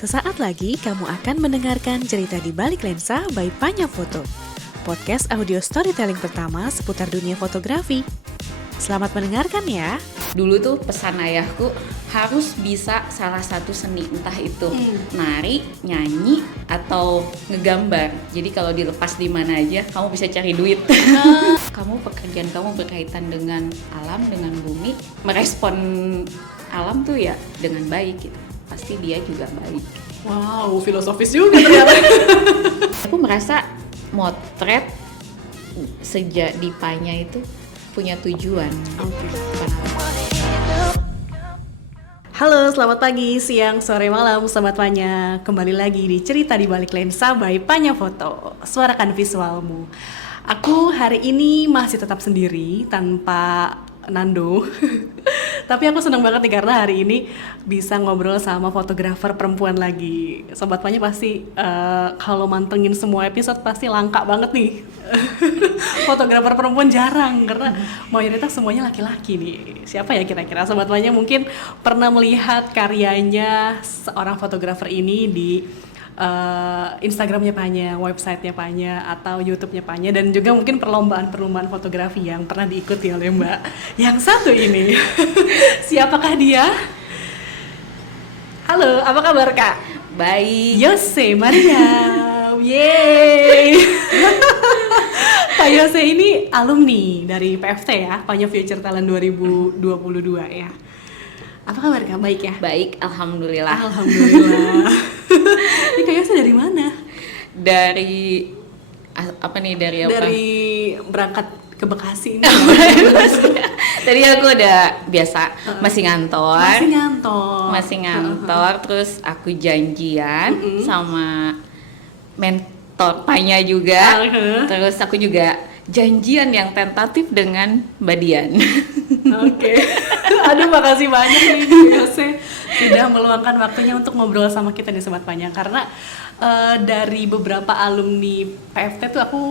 Sesaat lagi kamu akan mendengarkan cerita di balik lensa by Panya Foto, podcast audio storytelling pertama seputar dunia fotografi. Selamat mendengarkan ya. Dulu tuh pesan ayahku harus bisa salah satu seni, entah itu nari, nyanyi, atau ngegambar. Jadi kalau dilepas di mana aja, kamu bisa cari duit. Pekerjaan kamu berkaitan dengan alam, dengan bumi, merespon alam tuh ya dengan baik gitu. Pasti dia juga baik. Wow, filosofis juga ternyata. Aku merasa motret sejak di Panya itu punya tujuan. Halo, selamat pagi, siang, sore, malam, sobat Panya. Kembali lagi di cerita di balik lensa by Panya Foto. Suarakan visualmu. Aku hari ini masih tetap sendiri tanpa Nando. Tapi aku senang banget nih karena hari ini bisa ngobrol sama fotografer perempuan lagi. Sobat Panya pasti kalau mantengin semua episode pasti langka banget nih. Fotografer perempuan jarang karena mayoritas semuanya laki-laki nih. Siapa ya kira-kira? Sobat Panya mungkin pernah melihat karyanya seorang fotografer ini di Instagramnya Panya, websitenya Panya, atau YouTube-nya Panya, dan juga mungkin perlombaan fotografi yang pernah diikuti oleh Mbak yang satu ini. Siapakah dia? Halo, apa kabar Kak? Baik. Yose Maria. Yeay. Kak Yose ini alumni dari PFT ya, Panya Future Talent 2022 ya. Apa kabar Kak? Baik ya? Baik, alhamdulillah. Alhamdulillah. Ini Kak Yose dari mana? Dari apa nih? Dari apa? Dari berangkat ke Bekasi ini. Tadi aku udah biasa masih ngantor. Masih ngantor. Terus aku janjian sama mentor Panya juga. Terus aku juga janjian yang tentatif dengan Mbak Dian. Oke. Aduh, makasih banyak nih Yose sudah meluangkan waktunya untuk ngobrol sama kita di Sobat Panya, karena dari beberapa alumni PFT tuh aku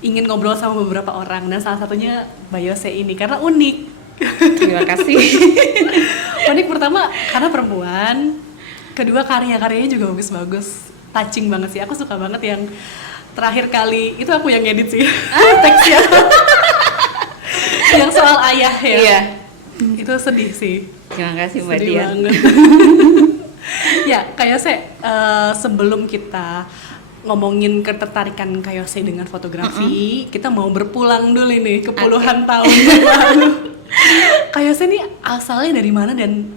ingin ngobrol sama beberapa orang, dan salah satunya Mbak Yose ini karena unik. Terima kasih. Unik pertama karena perempuan, kedua karya-karyanya juga bagus-bagus, touching banget sih. Aku suka banget yang terakhir kali itu aku yang edit sih teksnya. Yang soal ayah ya. Iya. Itu sedih sih. Terima kasih Mbak Sedih Dian. banget. Ya, Kak Yose, sebelum kita ngomongin ketertarikan Kak Yose dengan fotografi, kita mau berpulang dulu nih ke puluhan tahun yang lalu. Kak Yose ini asalnya dari mana dan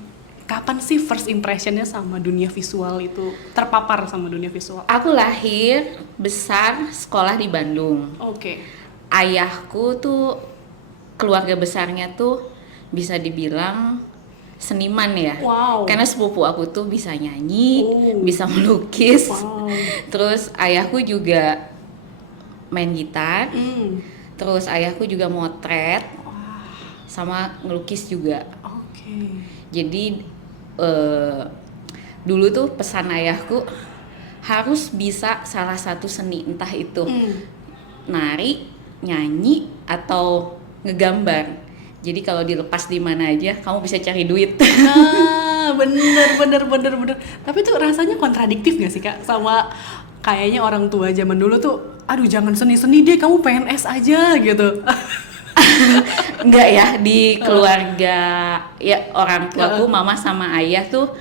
kapan sih first impressionnya sama dunia visual itu, terpapar sama dunia visual? Aku lahir, besar, sekolah di Bandung. Oke. Ayahku tuh, keluarga besarnya tuh bisa dibilang seniman ya. Wow. Karena sepupu aku tuh bisa nyanyi, bisa melukis. Wow. Terus ayahku juga main gitar. Terus ayahku juga motret. Sama ngelukis juga. Oke. Jadi dulu tuh pesan ayahku harus bisa salah satu seni, entah itu nari, nyanyi, atau ngegambar. Jadi kalau dilepas di mana aja, kamu bisa cari duit. Bener. Tapi tuh rasanya kontradiktif gak sih Kak? Sama kayaknya orang tua zaman dulu tuh, aduh jangan seni-seni deh, kamu PNS aja gitu. Enggak ya, di keluarga ya orang tuaku, mama sama ayah tuh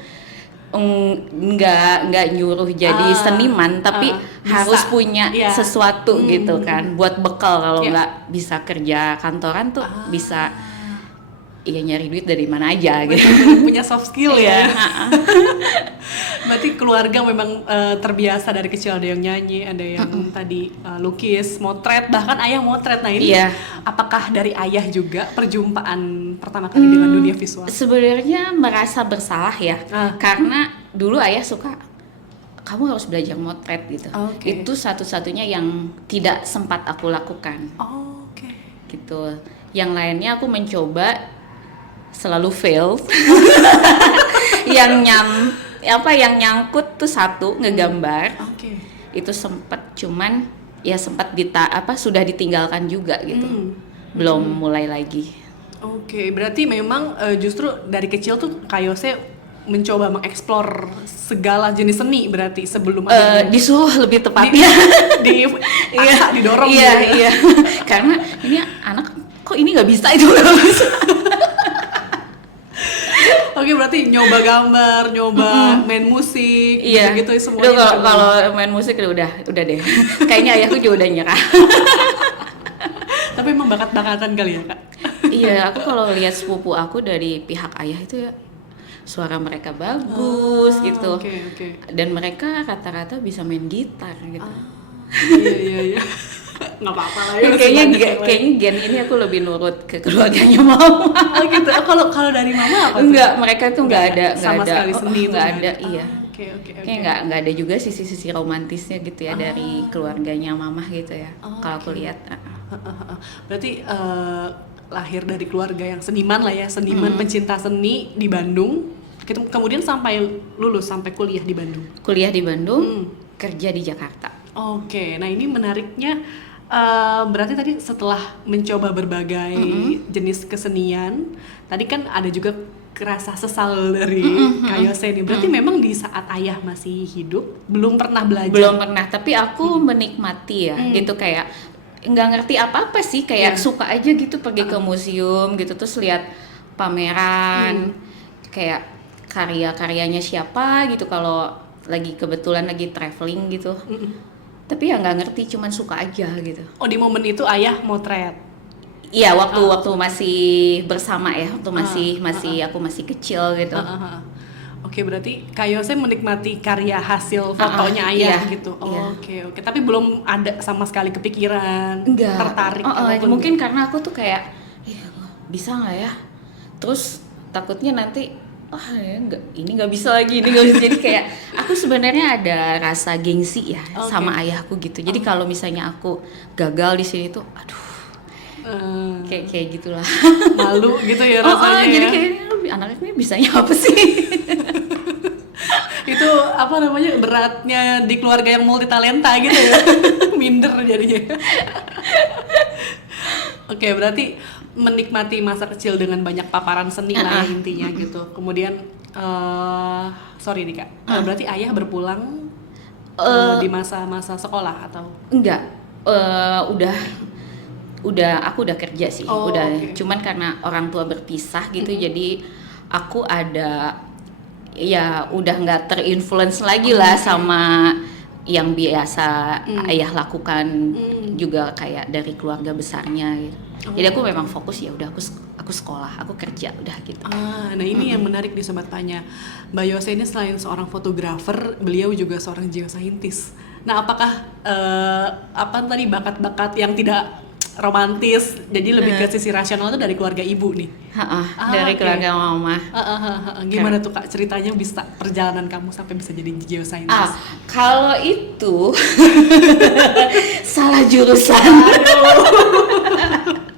enggak nyuruh jadi seniman, tapi harus punya sesuatu gitu kan, buat bekal kalau enggak bisa kerja kantoran tuh bisa nyari duit dari mana aja gitu. Punya soft skill ya. Berarti keluarga memang terbiasa dari kecil, ada yang nyanyi, ada yang tadi lukis, motret, bahkan ayah motret. Nah ini apakah dari ayah juga perjumpaan pertama kali dengan dunia visual? Sebenarnya merasa bersalah ya, karena dulu ayah suka, kamu harus belajar motret gitu. Itu satu-satunya yang tidak sempat aku lakukan. Gitu. Yang lainnya aku mencoba, selalu fail. yang nyangkut tuh satu, ngegambar. Itu sempat, cuman ya sempat sudah ditinggalkan juga gitu. Belum mulai lagi. Berarti memang justru dari kecil tuh Kak Yose mencoba mengeksplor segala jenis seni berarti sebelum ada disuruh lebih tepatnya paksa didorong iya, gitu ya. iya. Karena ini anak kok ini nggak bisa, itu nggak bisa. Oke, berarti nyoba gambar, nyoba main musik, Iya, gitu semuanya. Kalau main musik udah deh. Kayaknya ayahku juga udah nyerah. Tapi emang bakat-bakatan kali ya, Kak? Iya, aku kalau lihat sepupu aku dari pihak ayah itu ya suara mereka bagus gitu. Okay. Dan mereka rata-rata bisa main gitar gitu. Iya. Nggak apa-apa lah ya. Kayaknya gen ini aku lebih nurut ke keluarganya mama. Oh gitu. Kalau dari mama apa tuh? Enggak, mereka tuh nggak ada sama sekali seni itu nggak ada. Iya. Oke. Kayak nggak ada juga sisi-sisi romantisnya gitu ya dari keluarganya mama gitu ya. Kalau aku lihat. Berarti lahir dari keluarga yang seniman lah ya, seniman pencinta seni di Bandung. Kemudian sampai lulus, sampai kuliah di Bandung. Kuliah di Bandung, kerja di Jakarta. Oke, nah ini menariknya berarti tadi setelah mencoba berbagai jenis kesenian, tadi kan ada juga kerasa sesal dari Kak Yose nih. Berarti memang di saat ayah masih hidup belum pernah belajar? Belum pernah, tapi aku menikmati ya, gitu kayak nggak ngerti apa-apa sih, kayak suka aja gitu pergi ke museum gitu, terus lihat pameran, kayak karya-karyanya siapa gitu kalau lagi kebetulan lagi traveling gitu. Tapi ya nggak ngerti, cuman suka aja gitu. Oh, di momen itu ayah motret? Iya, waktu masih bersama ya, waktu aku masih kecil gitu. Oke, berarti Kak Yose menikmati karya hasil fotonya ayah gitu. Oke. Tapi belum ada sama sekali kepikiran, tertarik. Mungkin karena aku tuh kayak, bisa nggak ya? Terus takutnya nanti ini nggak bisa lagi, jadi kayak aku sebenarnya ada rasa gengsi ya sama ayahku gitu. Jadi kalau misalnya aku gagal di sini tuh, aduh, kayak gitulah, malu gitu ya rasanya. Jadi kayaknya anak ini bisanya apa sih? Itu apa namanya, beratnya di keluarga yang multi talenta gitu ya. Minder jadinya. Oke, berarti menikmati masa kecil dengan banyak paparan seni lah intinya gitu. Kemudian sorry nih Kak, berarti ayah berpulang di masa-masa sekolah atau enggak? Aku udah kerja sih, Cuman karena orang tua berpisah gitu, jadi aku udah nggak terinfluence lagi lah sama yang biasa ayah lakukan, juga kayak dari keluarga besarnya gitu. Jadi aku memang fokus, ya udah aku sekolah, aku kerja, udah gitu. Nah ini yang menarik di Sobat Panya. Mbak Yose ini selain seorang fotografer, beliau juga seorang geoscientist. Nah apakah tadi bakat-bakat yang tidak romantis, jadi lebih ke sisi rasional itu dari keluarga ibu nih? Dari keluarga mama. Gimana tuh Kak ceritanya, bisa perjalanan kamu sampai bisa jadi geoscientist? Kalau itu salah jurusan.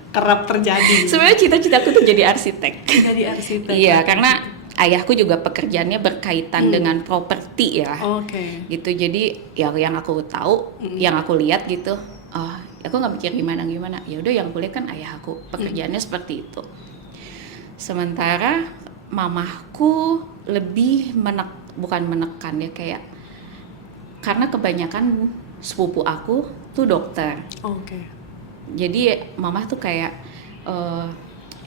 Kerap terjadi. Sebenarnya cita-citaku tuh jadi arsitek. Jadi arsitek. Iya, karena ayahku juga pekerjaannya berkaitan dengan properti ya. Gitu, jadi yang aku tahu, yang aku lihat gitu, aku nggak mikir gimana. Ya udah, yang boleh kan ayah aku pekerjaannya seperti itu. Sementara mamahku lebih bukan menekan ya, kayak karena kebanyakan sepupu aku tuh dokter. Jadi mamah tuh kayak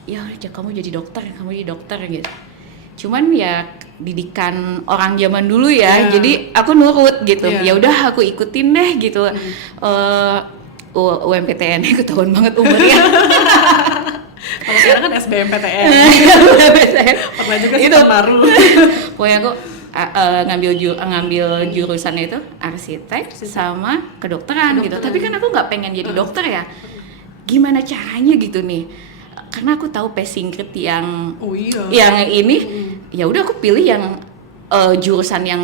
ya kamu jadi dokter gitu. Cuman ya didikan orang zaman dulu ya, jadi aku nurut gitu. Ya udah aku ikutin deh gitu. UMPTN ketahuan banget umurnya. Kalau sekarang kan SBMPTN. Pernah juga itu baru. Pokoknya aku ngambil jurusannya itu arsitek sama kedokteran gitu. Tapi kan aku nggak pengen jadi dokter ya. Gimana caranya gitu nih? Karena aku tahu passing grade yang ini, ya udah aku pilih yang jurusan yang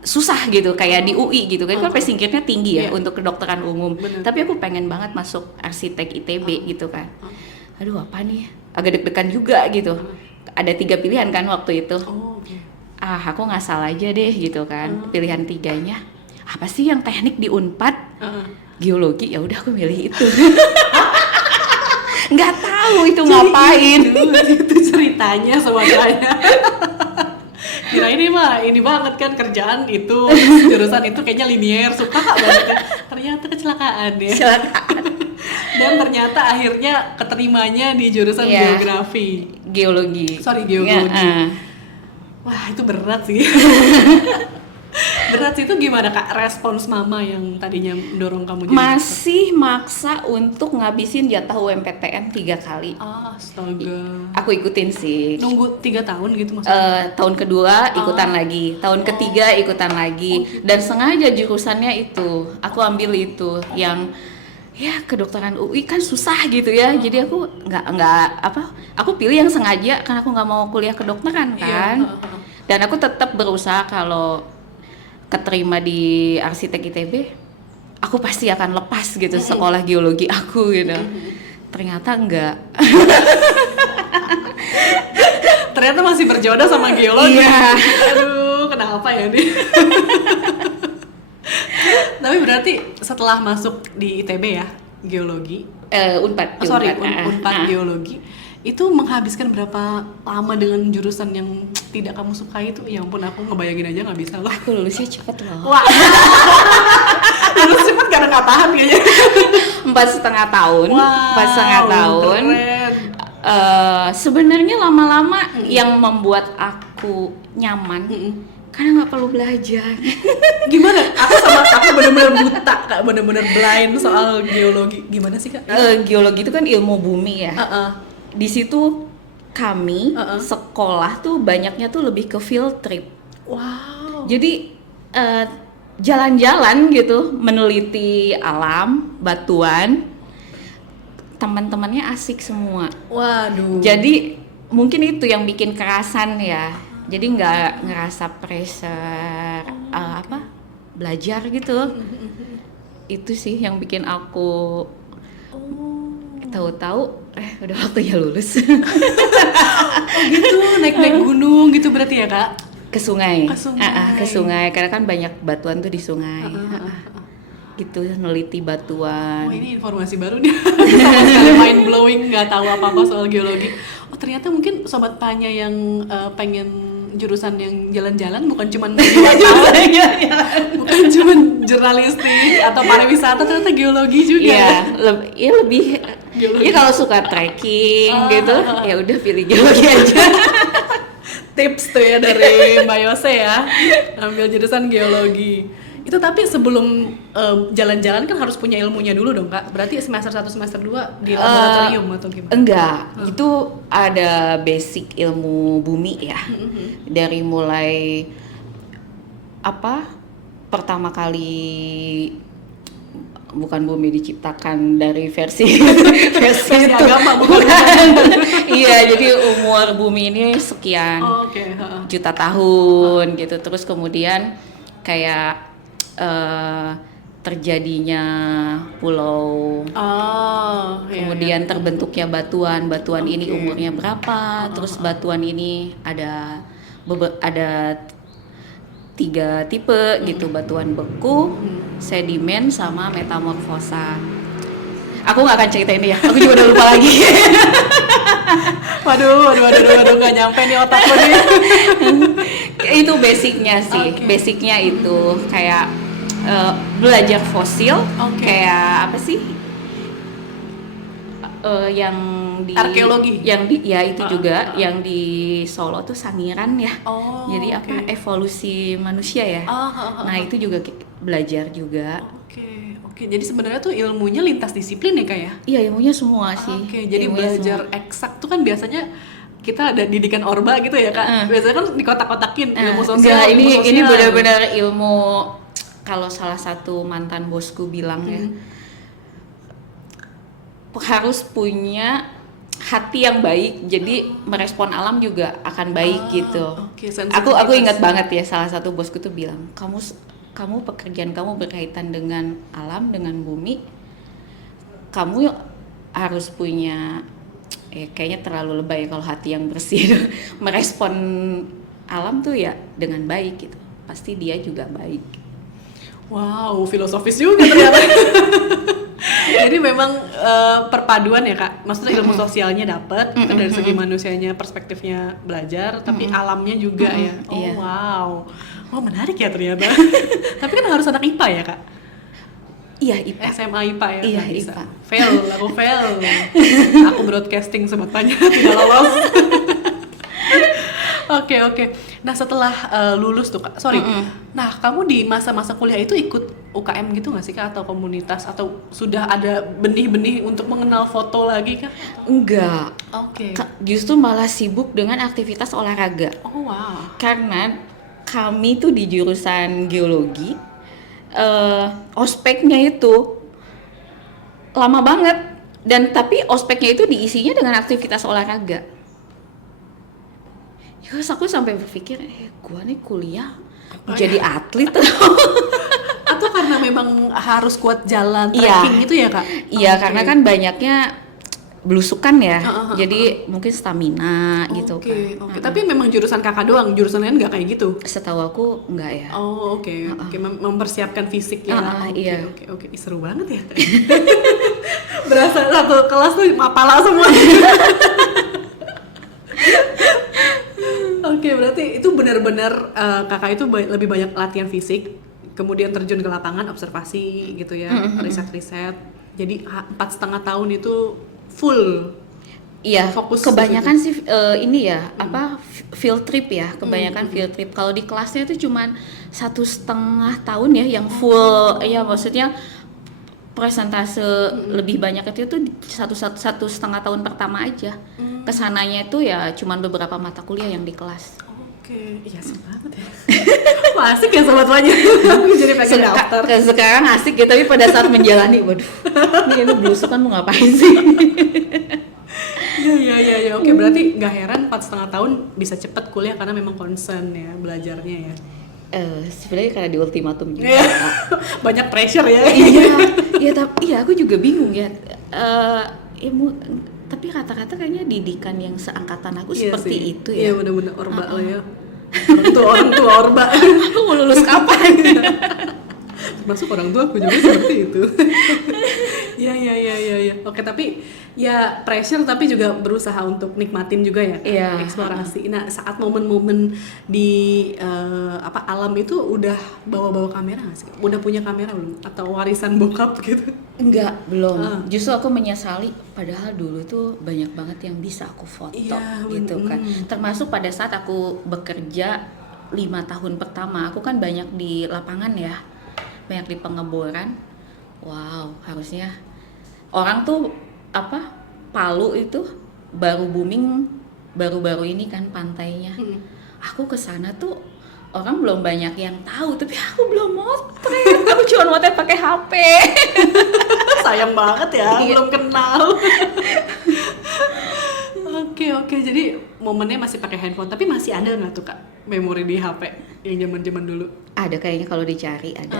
susah gitu, kayak di UI gitu kan, passing grade-nya tinggi ya untuk kedokteran umum. Tapi aku pengen banget masuk arsitek ITB gitu kan. Aduh apa nih? Agak deg-degan juga gitu. Ada 3 pilihan kan waktu itu. Aku ngasal aja deh gitu kan. Pilihan 3-nya apa sih yang teknik di Unpad? Geologi, ya udah aku milih itu. Nggak tahu itu ngapain. Itu ceritanya semuanya. Kira ini mah ini banget kan kerjaan itu, jurusan itu kayaknya linier, suka banget kan. Ternyata kecelakaan ya. Kecelakaan. Dan ternyata akhirnya keterimanya di jurusan geografi. Geologi. Geologi. Wah, itu berat sih. Berat itu gimana Kak respons mama yang tadinya mendorong kamu jadi Masih maksa untuk ngabisin jatah UMPTN 3 kali. Astaga. Aku ikutin sih. Nunggu 3 tahun gitu maksudnya? Tahun kedua ikutan lagi, tahun ketiga ikutan lagi, dan sengaja jurusannya itu aku ambil itu yang ya kedokteran UI kan susah gitu ya. Jadi aku aku pilih yang sengaja karena aku nggak mau kuliah kedokteran kan. Dan aku tetap berusaha kalau keterima di arsitek ITB, aku pasti akan lepas gitu sekolah geologi aku gitu. Ternyata enggak. Ternyata masih berjodoh sama geologi. Iya. Aduh, kenapa ya nih? Tapi berarti setelah masuk di ITB ya, geologi. Unpad. Unpad geologi. Itu menghabiskan berapa lama dengan jurusan yang tidak kamu sukai itu? Ya ampun, aku ngebayangin aja nggak bisa loh. Aku lulusnya cepet loh. Wah. Lulus cepet karena nggak tahan kayaknya. 4,5 tahun. Wow, 4,5 tahun. Keren. Sebenarnya lama-lama yang membuat aku nyaman karena nggak perlu belajar. Gimana? Aku benar-benar buta Kak, benar-benar blind soal geologi. Gimana sih Kak? Geologi itu kan ilmu bumi ya. Di situ kami sekolah tuh banyaknya tuh lebih ke field trip. Wow. Jadi jalan-jalan gitu, meneliti alam, batuan. Teman-temannya asik semua. Waduh. Jadi mungkin itu yang bikin kerasan ya. Jadi nggak ngerasa pressure belajar gitu. Itu sih yang bikin aku tahu-tahu udah waktunya lulus. Gitu, naik-naik gunung gitu berarti ya Kak? Ke sungai. Ke Sungai karena kan banyak batuan tuh di sungai. Gitu, neliti batuan. Ini informasi baru nih. Sama sekali mind blowing, nggak tahu apa-apa soal geologi. Oh ternyata mungkin sobat Panya yang pengen jurusan yang jalan-jalan bukan cuman bukan cuman jurnalistik atau pariwisata, ternyata geologi juga. Iya, lebih geologi. Ya kalau suka trekking gitu, ya udah pilih geologi aja. Tips tuh ya dari Mbak Yose ya, ambil jurusan geologi. Itu tapi sebelum jalan-jalan kan harus punya ilmunya dulu dong Kak. Berarti semester 1 semester 2 di laboratorium atau gimana? Enggak, itu ada basic ilmu bumi ya. Dari mulai pertama kali bukan bumi diciptakan dari versi itu agama bukan. Iya, jadi umur bumi ini sekian juta tahun gitu. Terus kemudian kayak terjadinya pulau, kemudian terbentuknya batuan ini umurnya berapa, terus batuan ini ada 3 tipe gitu, batuan beku, sedimen, sama metamorfosa. Aku nggak akan cerita ini ya, aku juga udah lupa lagi. Waduh, nggak nyampe nih otakku nih. Itu basicnya sih, basicnya itu kayak belajar fosil, kayak apa sih? Yang di arkeologi, yang di itu juga yang di Solo tuh Sangiran ya. Jadi evolusi manusia ya. Nah itu juga belajar juga. Jadi sebenarnya tuh ilmunya lintas disiplin ya Kak ya? Iya, ilmunya semua sih. Jadi ilmunya belajar eksak tuh kan biasanya kita ada didikan Orba gitu ya Kak. Biasanya kan dikotak-kotakin ilmu sosial. Ini benar-benar ilmu. Kalau salah satu mantan bosku bilang ya, harus punya hati yang baik, jadi merespon alam juga akan baik gitu. Aku ingat banget ya, salah satu bosku tuh bilang, kamu pekerjaan kamu berkaitan dengan alam, dengan bumi, kamu harus punya, kayaknya terlalu lebay kalau hati yang bersih. Merespon alam tuh ya dengan baik gitu, pasti dia juga baik. Wow, filosofis juga ternyata. Jadi memang perpaduan ya Kak. Maksudnya ilmu sosialnya dapat, dari segi manusianya, perspektifnya belajar, tapi alamnya juga ya. Oh Iya. wow. Oh menarik ya ternyata. Tapi kan harus anak IPA ya Kak. Iya, IPA. SMA IPA ya. Iya, nggak bisa. IPA. Fail, aku fail. Aku broadcasting Sobat Panya tidak lolos. Oke. Nah setelah lulus tuh Kak, sorry. Nah kamu di masa-masa kuliah itu ikut UKM gitu nggak sih Kak, atau komunitas, atau sudah ada benih-benih untuk mengenal foto lagi Kak? Enggak. Oke. Justru malah sibuk dengan aktivitas olahraga. Oh wow. Karena kami tuh di jurusan geologi, ospeknya itu lama banget. Dan tapi ospeknya itu diisinya dengan aktivitas olahraga. Terus aku sampai berpikir, gua nih kuliah jadi atlet. Atau karena memang harus kuat jalan Iya. trekking gitu ya Kak? Iya, Oke. karena kan banyaknya belusukan ya. Jadi mungkin stamina gitu Oke. kan. Tapi memang jurusan Kakak doang, jurusan lain nggak kayak gitu? Setahu aku enggak ya. Oh oke. Mempersiapkan fisik ya. Iya. Oke. Ih, seru banget ya. Berasa satu kelas tuh mapala semua. Oke, berarti itu benar-benar kakak itu lebih banyak latihan fisik, kemudian terjun ke lapangan, observasi gitu ya, riset-riset. Jadi 4,5 tahun itu full. Iya, Fokus kebanyakan sih ini ya, field trip ya, kebanyakan field trip. Kalau di kelasnya itu cuman 1,5 tahun ya yang full, ya maksudnya presentase lebih banyak itu tuh satu setengah tahun pertama aja. Kesananya itu ya cuman beberapa mata kuliah yang di kelas. Oke, iya seru banget ya. Wah, asik ya Sobat Panya. Aku jadi pengen daftar. Sekarang asik ya, tapi pada saat menjalani, waduh, ini belusuk kan mau ngapain sih? Iya. Oke, berarti nggak heran 4,5 tahun bisa cepet kuliah karena memang concern ya belajarnya ya. Sebenarnya karena di ultimatum juga. Iya. Banyak pressure ya. Iya, aku juga bingung ya. Tapi rata-rata kayaknya didikan yang seangkatan aku Iya seperti sih. itu ya. Iya benar-benar orba lah ya. Orang tua orba. Aku mau lulus kapan? Masuk orang tua aku juga seperti itu. Iya. Oke, tapi ya pressure tapi juga berusaha untuk nikmatin juga ya, kan? Iya. Eksplorasi. Nah, saat momen-momen di alam itu udah bawa-bawa kamera nggak sih? Udah punya kamera belum? Atau warisan bokap gitu? Enggak, belum. Justru aku menyesali, padahal dulu tuh banyak banget yang bisa aku foto gitu kan. Termasuk pada saat aku bekerja 5 tahun pertama, aku kan banyak di lapangan ya, banyak di pengeboran. Wow, harusnya orang tuh Palu itu baru booming baru-baru ini kan pantainya. Aku kesana tuh orang belum banyak yang tahu, tapi aku belum motret. Aku cuma motret pakai HP. Sayang banget ya, Iya. belum kenal. Oke, jadi momennya masih pakai handphone, tapi masih ada nggak tuh Kak memori di HP yang zaman-zaman dulu? Ada kayaknya kalau dicari ada.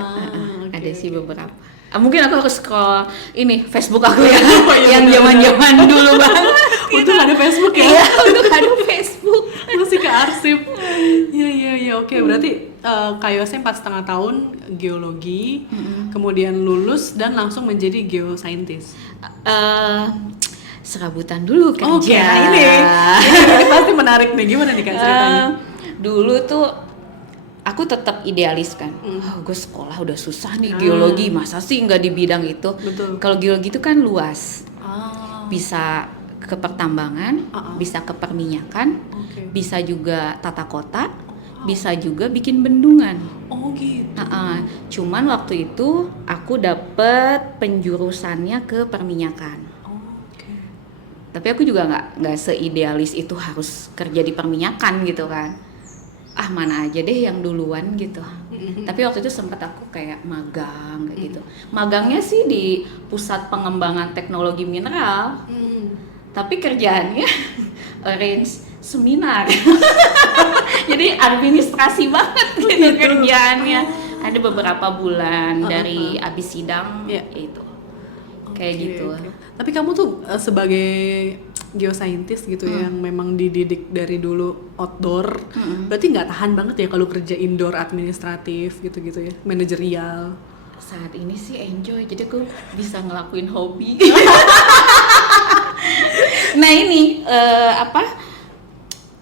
Oke, Ada sih beberapa. Mungkin aku harus scroll ini Facebook aku ya, iya, yang zaman-zaman dulu banget. Untung ada Facebook ya. Iya, untuk ada Facebook. Masih ke arsip. Iya. Oke, berarti Kak Yose 4,5 tahun geologi, kemudian lulus dan langsung menjadi geoscientist. Serabutan dulu kerja. Oke, nah ini pasti menarik nih. Gimana nih Kak ceritanya? Dulu tuh aku tetap idealis kan. Gue sekolah udah susah nih geologi, masa sih nggak di bidang itu? Betul. Kalau geologi itu kan luas. Oh. Bisa ke pertambangan, bisa ke perminyakan, bisa juga tata kota, bisa juga bikin bendungan. Oh gitu. Cuman waktu itu aku dapet penjurusannya ke perminyakan. Oke. Tapi aku juga nggak seidealis itu harus kerja di perminyakan gitu kan. Mana aja deh yang duluan gitu. Tapi waktu itu sempat aku kayak magang kayak gitu. Magangnya sih di pusat pengembangan teknologi mineral. Tapi kerjaannya arrange seminar. Jadi administrasi banget gitu kerjaannya. Ada beberapa bulan dari abis sidang itu. Kayak gitu. Tapi kamu tuh sebagai geoscientist gitu yang memang dididik dari dulu outdoor, berarti nggak tahan banget ya kalau kerja indoor administratif gitu-gitu ya, manajerial. saat ini sih enjoy, jadi aku bisa ngelakuin hobi. Nah ini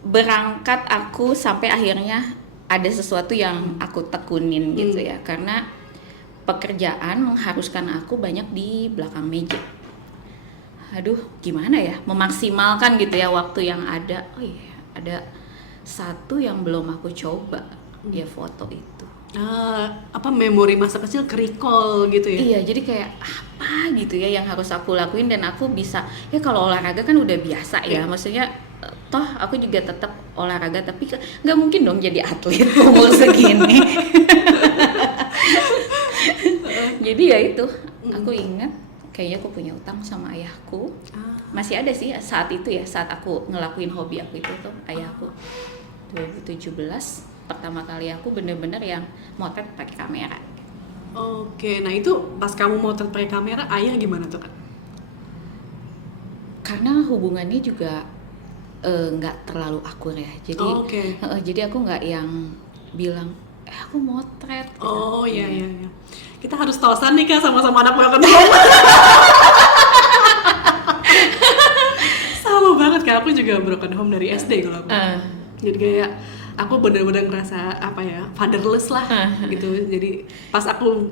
berangkat aku sampai akhirnya ada sesuatu yang aku tekunin gitu ya, karena pekerjaan mengharuskan aku banyak di belakang meja. Aduh, gimana ya, memaksimalkan gitu ya waktu yang ada. Oh iya, ada satu yang belum aku coba, ya foto itu. Memori masa kecil ke-recall gitu ya? Iya, jadi kayak apa gitu ya yang harus aku lakuin, dan aku bisa, ya kalau olahraga kan udah biasa ya, maksudnya toh aku juga tetap olahraga, tapi nggak mungkin dong jadi atlet umur segini. Jadi ya itu, aku ingat kayaknya aku punya utang sama ayahku. Masih ada sih saat itu ya, saat aku ngelakuin hobi aku itu tuh, ayahku 2017 pertama kali aku bener-bener yang motret pakai kamera. Oke, nah itu pas kamu motret pakai kamera, ayah gimana tuh Kak? Karena hubungannya juga nggak terlalu akur ya, jadi jadi aku nggak yang bilang aku motret gitu. Oh iya. Kita harus tosan nih Kak, sama-sama anak broken home. Sama banget Kak, aku juga broken home dari SD kalau aku. Jadi kayak aku benar-benar ngerasa fatherless lah gitu. Jadi pas aku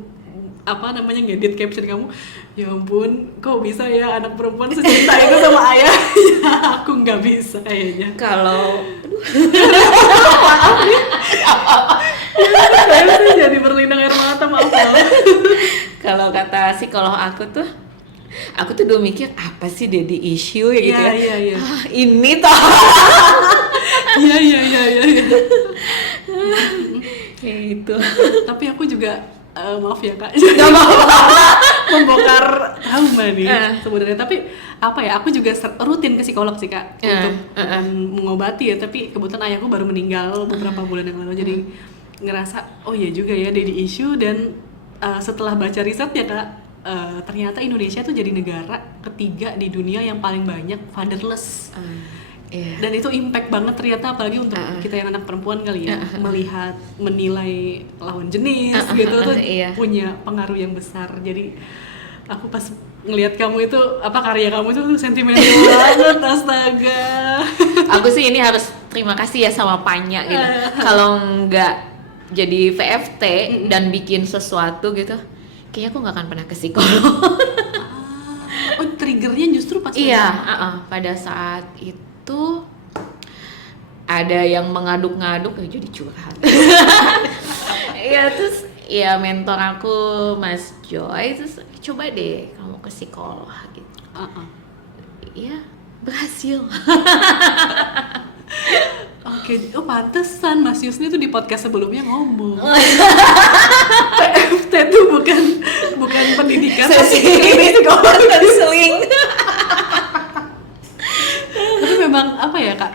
ngedit caption kamu, ya ampun kok bisa ya anak perempuan secinta itu sama ayah. Ya aku nggak bisa kayaknya. Kalau saya jadi berlinang air mata, maaf. Kalau kata psikolog aku tuh dulu mikir apa sih daddy issue ya gitu ya. Iya. Ini toh. Iya. Kayak gitu. Tapi aku juga maaf ya Kak, Gak mau. membongkar trauma nih sebenarnya. Tapi aku juga rutin ke psikolog sih Kak, untuk mengobati ya. Tapi kebetulan ayahku baru meninggal beberapa bulan yang lalu, jadi ngerasa oh iya juga ya daddy issue. Dan setelah baca riset ya Kak, ternyata Indonesia tuh jadi negara ketiga di dunia yang paling banyak fatherless. Dan itu impact banget ternyata, apalagi untuk kita yang anak perempuan kali ya, menilai lawan jenis gitu tuh punya pengaruh yang besar. Jadi aku pas ngelihat kamu itu karya kamu itu sentimental banget, astaga. Aku sih ini harus terima kasih ya sama Panya gitu. Kalau nggak jadi VFT dan bikin sesuatu gitu, kayaknya aku nggak akan pernah ke psikolog. Oh, triggernya justru pas pada saat itu ada yang mengaduk-ngaduk ya, jadi curhat. Iya, terus ya mentor aku Mas Joy, terus coba deh kamu ke psikolog gitu. Iya, berhasil. Oke, pantesan Mas Yusni tuh di podcast sebelumnya ngomong. PFT tuh bukan pendidikan, sesi konseling. Tapi memang Kak?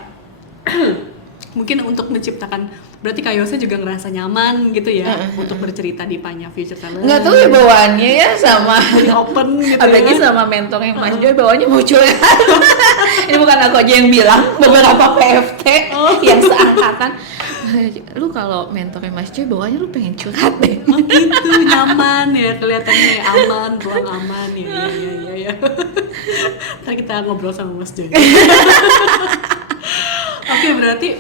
Mungkin untuk menciptakan, berarti Kak Yose juga ngerasa nyaman gitu ya untuk bercerita di Panya Future Talent. Nggak tahu ya bawaannya ya sama open gitu. Apalagi sama mentornya Mas Joy, bawaannya mau curhat. Ini bukan aku aja yang bilang, beberapa PFT yang seangkatan. Lu kalau mentornya Mas Joy bawaannya lu pengen curhat deh. Oh gitu, nyaman ya, kelihatannya aman, ruang aman ya. Ntar kita ngobrol sama Mas Joy. Oke, berarti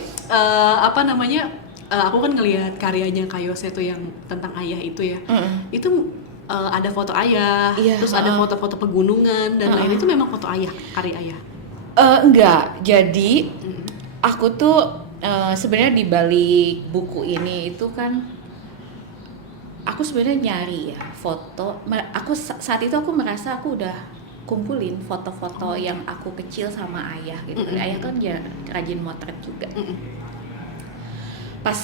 aku kan ngelihat karyanya Kak Yose tuh yang tentang ayah itu ya. Itu ada foto ayah, terus ada foto-foto pegunungan dan lain, itu memang foto ayah, karya ayah. Enggak, jadi aku tuh sebenarnya di balik buku ini itu kan aku sebenarnya nyari ya foto. Saat itu aku merasa aku udah kumpulin foto-foto yang aku kecil sama ayah gitu. Ayah kan ya rajin motret juga. Pas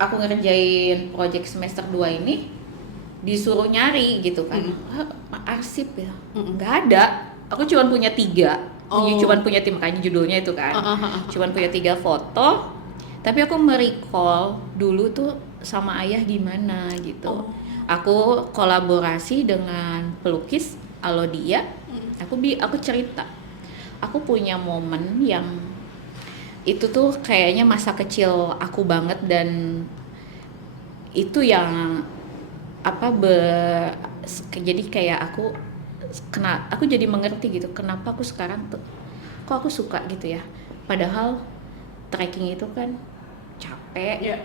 aku ngerjain project semester 2 ini disuruh nyari gitu kan. Arsip ya, nggak ada. Aku cuma punya 3. Cuman punya makanya judulnya itu kan. Cuman punya 3 foto. Tapi aku merecall dulu tuh sama ayah gimana gitu. Aku kolaborasi dengan pelukis Alodia. Aku cerita. Aku punya momen yang itu tuh kayaknya masa kecil aku banget, dan itu yang jadi kayak aku jadi mengerti gitu kenapa aku sekarang tuh kok aku suka gitu ya, padahal trekking itu kan capek,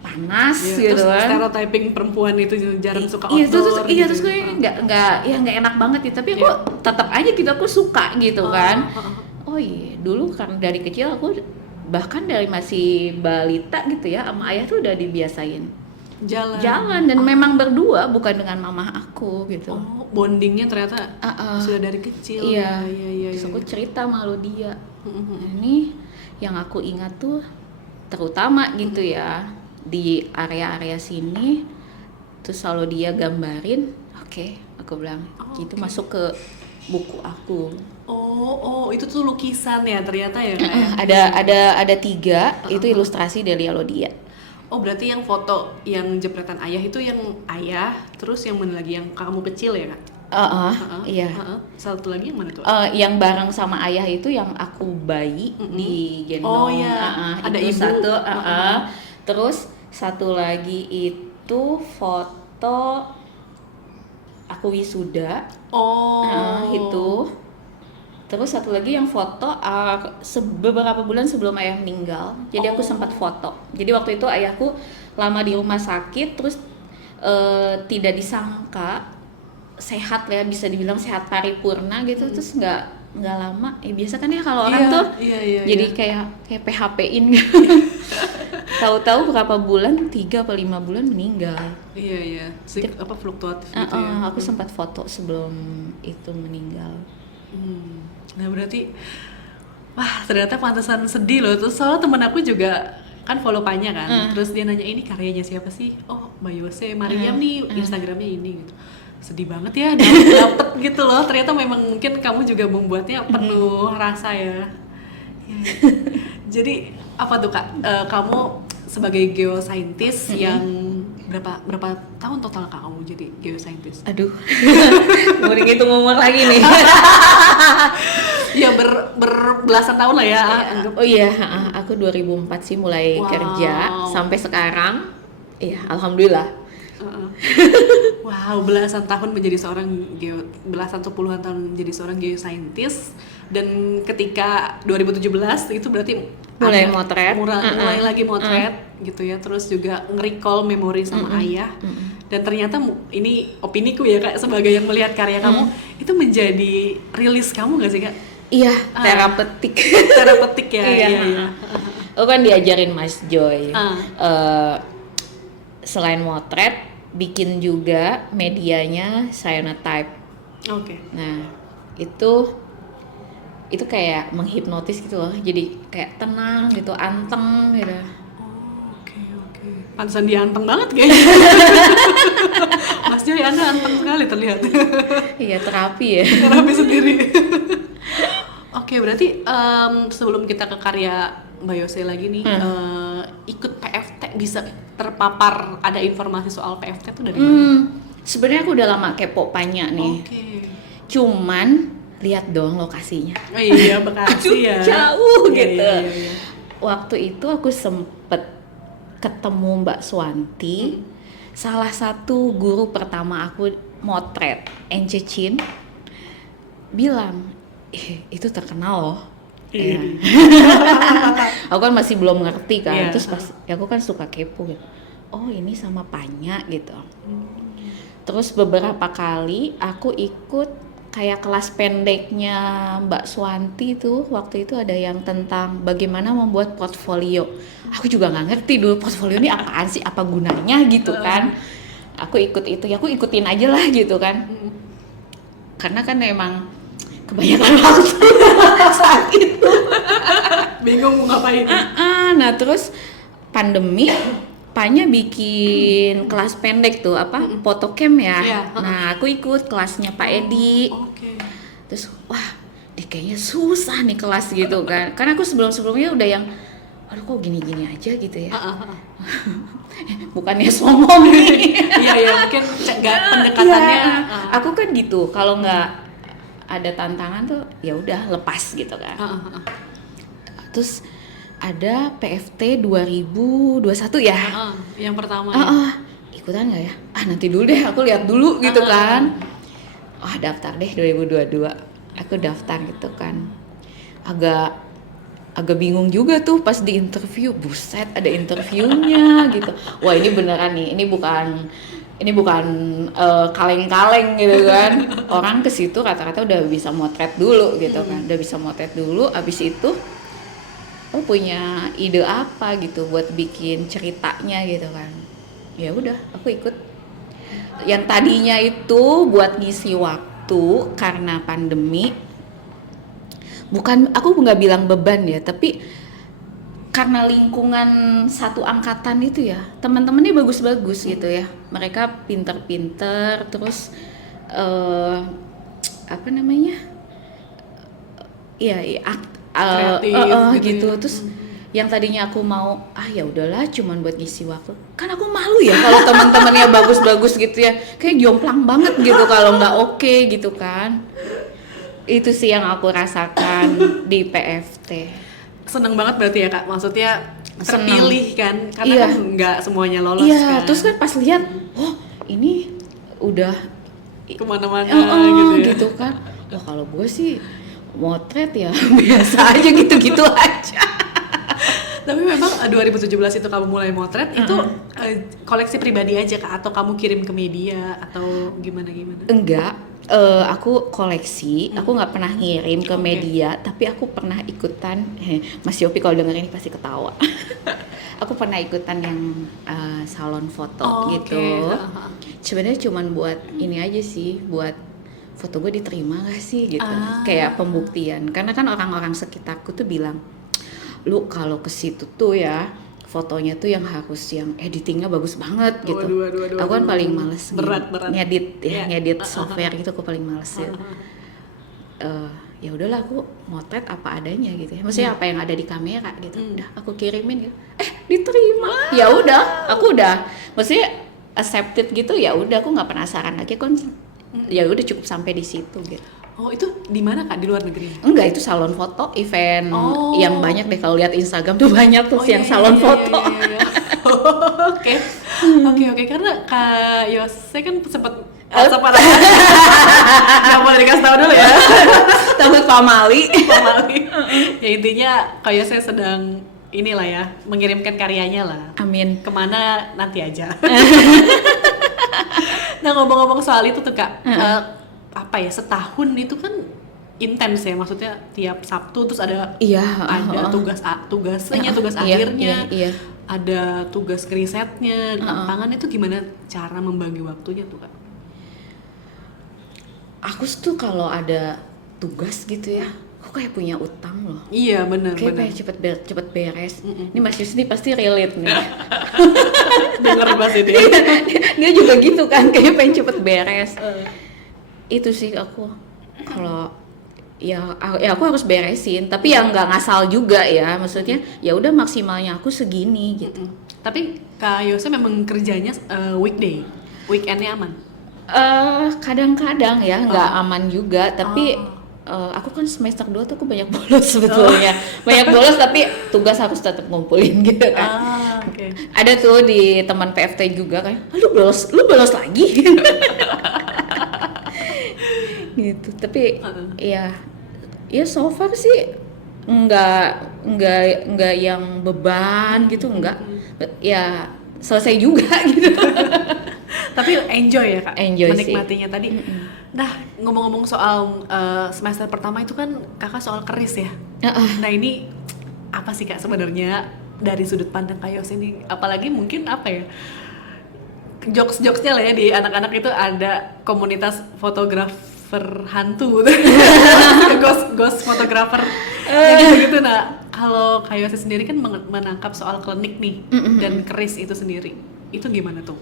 panas gitu terus kan. stereotyping perempuan itu jarang suka outdoor. Terus gue nggak enak banget gitu, tapi aku tetap aja gitu, aku suka gitu kan. Oh iya, dulu kan dari kecil aku bahkan dari masih balita gitu ya, sama ayah tuh udah dibiasain jalan dan memang berdua, bukan dengan mama aku gitu. Bondingnya ternyata sudah dari kecil. Iya. Terus aku cerita malu dia. Ini yang aku ingat tuh terutama gitu ya, di area-area sini terus selalu dia gambarin. Oke, aku bilang itu masuk ke buku aku. Itu tuh lukisan ya ternyata ya kayak. Ada 3 itu ilustrasi dari Alodia. Berarti yang foto yang jepretan ayah itu yang ayah, terus yang mana lagi yang kamu kecil ya Kak? Iya. Satu lagi yang mana tuh? Yang bareng sama ayah itu yang aku bayi di gendong. Ada itu ibu. Satu. Terus satu lagi itu foto aku wisuda. Itu. Terus satu lagi yang foto beberapa bulan sebelum ayah meninggal. Jadi aku sempat foto. Jadi waktu itu ayahku lama di rumah sakit, terus tidak disangka sehat ya, bisa dibilang sehat paripurna gitu. Terus nggak lama. Biasa kan ya kalau orang tuh jadi kayak PHP-in gitu. Tahu-tahu berapa bulan, 3 atau 5 bulan meninggal. Iya. Fluktuatif gitu ya. Aku sempat foto sebelum itu meninggal. Nah berarti ternyata pantesan sedih loh. Terus soalnya temen aku juga kan follow Panya kan, terus dia nanya ini karyanya siapa sih? Mbak Yose Mariam nih, Instagramnya ini gitu. Sedih banget ya dapet gitu loh. Ternyata memang mungkin kamu juga membuatnya penuh rasa ya. Jadi apa tuh Kak, kamu sebagai geoscientist yang berapa tahun total kamu jadi geoscientist? Aduh, mau ngitung umur lagi nih. Ya berbelasan tahun lah ya. Aku 2004 sih mulai kerja sampai sekarang. Iya, alhamdulillah. Wow, belasan tahun menjadi seorang belasan atau puluhan tahun menjadi seorang geoscientist. Dan ketika 2017 itu berarti mulai motret, mulai lagi motret gitu ya, terus juga nge-recall memori sama ayah. Dan ternyata ini opiniku ya Kak, sebagai yang melihat karya kamu, itu menjadi rilis kamu nggak sih Kak? Iya, terapeutik. Terapeutik ya. Iya. Aku kan diajarin Mas Joy. Selain motret, bikin juga medianya cyanotype. Oke. Nah, itu kayak menghipnotis gitu loh, jadi kayak tenang gitu, anteng gitu. Oke. Pantesan dia anteng banget kayaknya. Mas Joy, Anda anteng sekali terlihat. Iya, terapi ya. Terapi sendiri. Oke, berarti sebelum kita ke karya Mbak Yose lagi nih, ikut PFT bisa terpapar ada informasi soal PFT tuh dari mana? Sebenarnya aku udah lama kepo Panya nih. Cuman lihat dong lokasinya. Iya, Bekasi ya. Jauh gitu. Iya. Waktu itu aku sempet ketemu Mbak Swanti, salah satu guru pertama aku motret, Ence Chin, bilang, itu terkenal loh. Iya. Aku kan masih belum ngerti kan, terus pas aku kan suka kepo gitu. Oh ini sama Panya gitu. Terus beberapa kali aku ikut kayak kelas pendeknya Mbak Swanti tuh, waktu itu ada yang tentang bagaimana membuat portfolio. Aku juga nggak ngerti dulu portfolio ini apaan sih, apa gunanya gitu kan. Aku ikut itu, ya aku ikutin aja lah gitu kan. Karena kan emang kebanyakan waktu saat itu. Bingung mau ngapain. Nah terus pandemi, Panya bikin kelas pendek tuh photocam ya. Nah aku ikut kelasnya Pak Edi. Terus kayaknya susah nih kelas gitu kan. Karena aku sebelumnya udah yang aduh kok gini-gini aja gitu ya. Bukannya sombong nih. Iya mungkin pendekatannya. Aku kan gitu, kalau nggak ada tantangan tuh ya udah lepas gitu kan. Terus ada PFT 2021 ya. Yang pertama ya. ikutan nggak ya? Nanti dulu deh, aku lihat dulu gitu kan. Daftar deh 2022. Aku daftar gitu kan. Agak bingung juga tuh pas di interview. Buset, ada interviewnya gitu. Wah, ini beneran nih. Ini bukan kaleng-kaleng gitu kan. Orang ke situ rata-rata udah bisa motret dulu gitu kan. Udah bisa motret dulu, abis itu punya ide apa gitu buat bikin ceritanya gitu kan. Ya udah, aku ikut. Yang tadinya itu buat ngisi waktu karena pandemi. Aku nggak bilang beban ya, tapi karena lingkungan satu angkatan itu ya, teman-temannya bagus-bagus gitu ya. Mereka pinter-pinter, terus apa namanya? Kreatif gitu. Terus yang tadinya aku mau ya udahlah cuman buat ngisi waktu, kan aku malu ya kalau teman-temannya bagus-bagus gitu ya, kayak jomplang banget gitu kalau nggak oke gitu kan. Itu sih yang aku rasakan di PFT. Seneng banget berarti ya Kak, maksudnya terpilih kan, karena kan nggak semuanya lolos kan. Terus kan pas lihat, ini udah kemana-mana gitu kan. Wah, kalau gue sih motret ya biasa aja gitu-gitu aja. Tapi memang 2017 itu kamu mulai motret itu koleksi pribadi aja Kak, atau kamu kirim ke media atau gimana? Enggak, aku koleksi. Aku nggak pernah ngirim ke media, tapi aku pernah ikutan. Mas Yopi kalau denger ini pasti ketawa. Aku pernah ikutan yang salon foto gitu. Sebenarnya cuman buat ini aja sih, buat foto gue diterima gak sih gitu, kayak pembuktian. Karena kan orang-orang sekitarku tuh bilang, lu kalau ke situ tuh ya fotonya tuh yang harus yang editingnya bagus banget gitu. Aku kan paling males berat. ngedit software gitu, aku paling males ya. Ya udahlah, aku motret apa adanya gitu ya. Maksudnya apa yang ada di kamera gitu. Udah aku kirimin gitu. Diterima. Ya udah, aku udah maksudnya accepted gitu, ya udah aku nggak penasaran lagi kan. Ya udah cukup sampai di situ gitu. Oh, itu di mana Kak? Di luar negeri? Enggak, itu salon foto, event yang banyak deh, kalau lihat Instagram tuh banyak tuh yang salon foto. Oke, karena Kak Yose kan sempat parah. Nggak boleh dikasih tahu dulu ya. Takut pamali. Ya intinya Kak Yose sedang inilah ya, mengirimkan karyanya lah. Amin. Kemana nanti aja. Nah, ngomong-ngomong soal itu tuh Kak, apa ya, setahun itu kan intens ya, maksudnya tiap Sabtu terus ada tugas akhirnya, ada tugas risetnya, tantangan itu gimana cara membagi waktunya tuh Kak? Aku tuh kalau ada tugas gitu ya, aku kayak punya utang loh. Iya benar. Kayak cepet beres. Ini Mas Yusni pasti relate nih. Dengar bahasa dia. Dia juga gitu kan, kayak pengen cepet beres. Itu sih aku, kalau ya aku harus beresin, tapi ya nggak ngasal juga ya, maksudnya ya udah maksimalnya aku segini gitu. Tapi Kak Yose memang kerjanya weekday, weekendnya aman? Kadang-kadang ya nggak aman juga, tapi aku kan semester 2 tuh aku banyak bolos sebetulnya. Banyak bolos tapi tugas harus tetap ngumpulin gitu kan. Ada tuh di teman PFT juga kayak, lu bolos lagi. Gitu. Tapi ya so far sih enggak yang beban gitu, enggak. Ya selesai juga gitu. Tapi enjoy ya Kak, menikmatinya sih. Tadi. Nah, ngomong-ngomong soal semester pertama itu kan Kakak soal keris ya. Nah, ini apa sih Kak sebenarnya dari sudut pandang Kak Yose ini? Apalagi mungkin apa ya, jokes-jokesnya lah ya, di anak-anak itu ada komunitas fotografer hantu, ghost fotografer, gitu-gitu. Nah, kalau Kak Yose sendiri kan menangkap soal klinik nih dan keris itu sendiri, itu gimana tuh?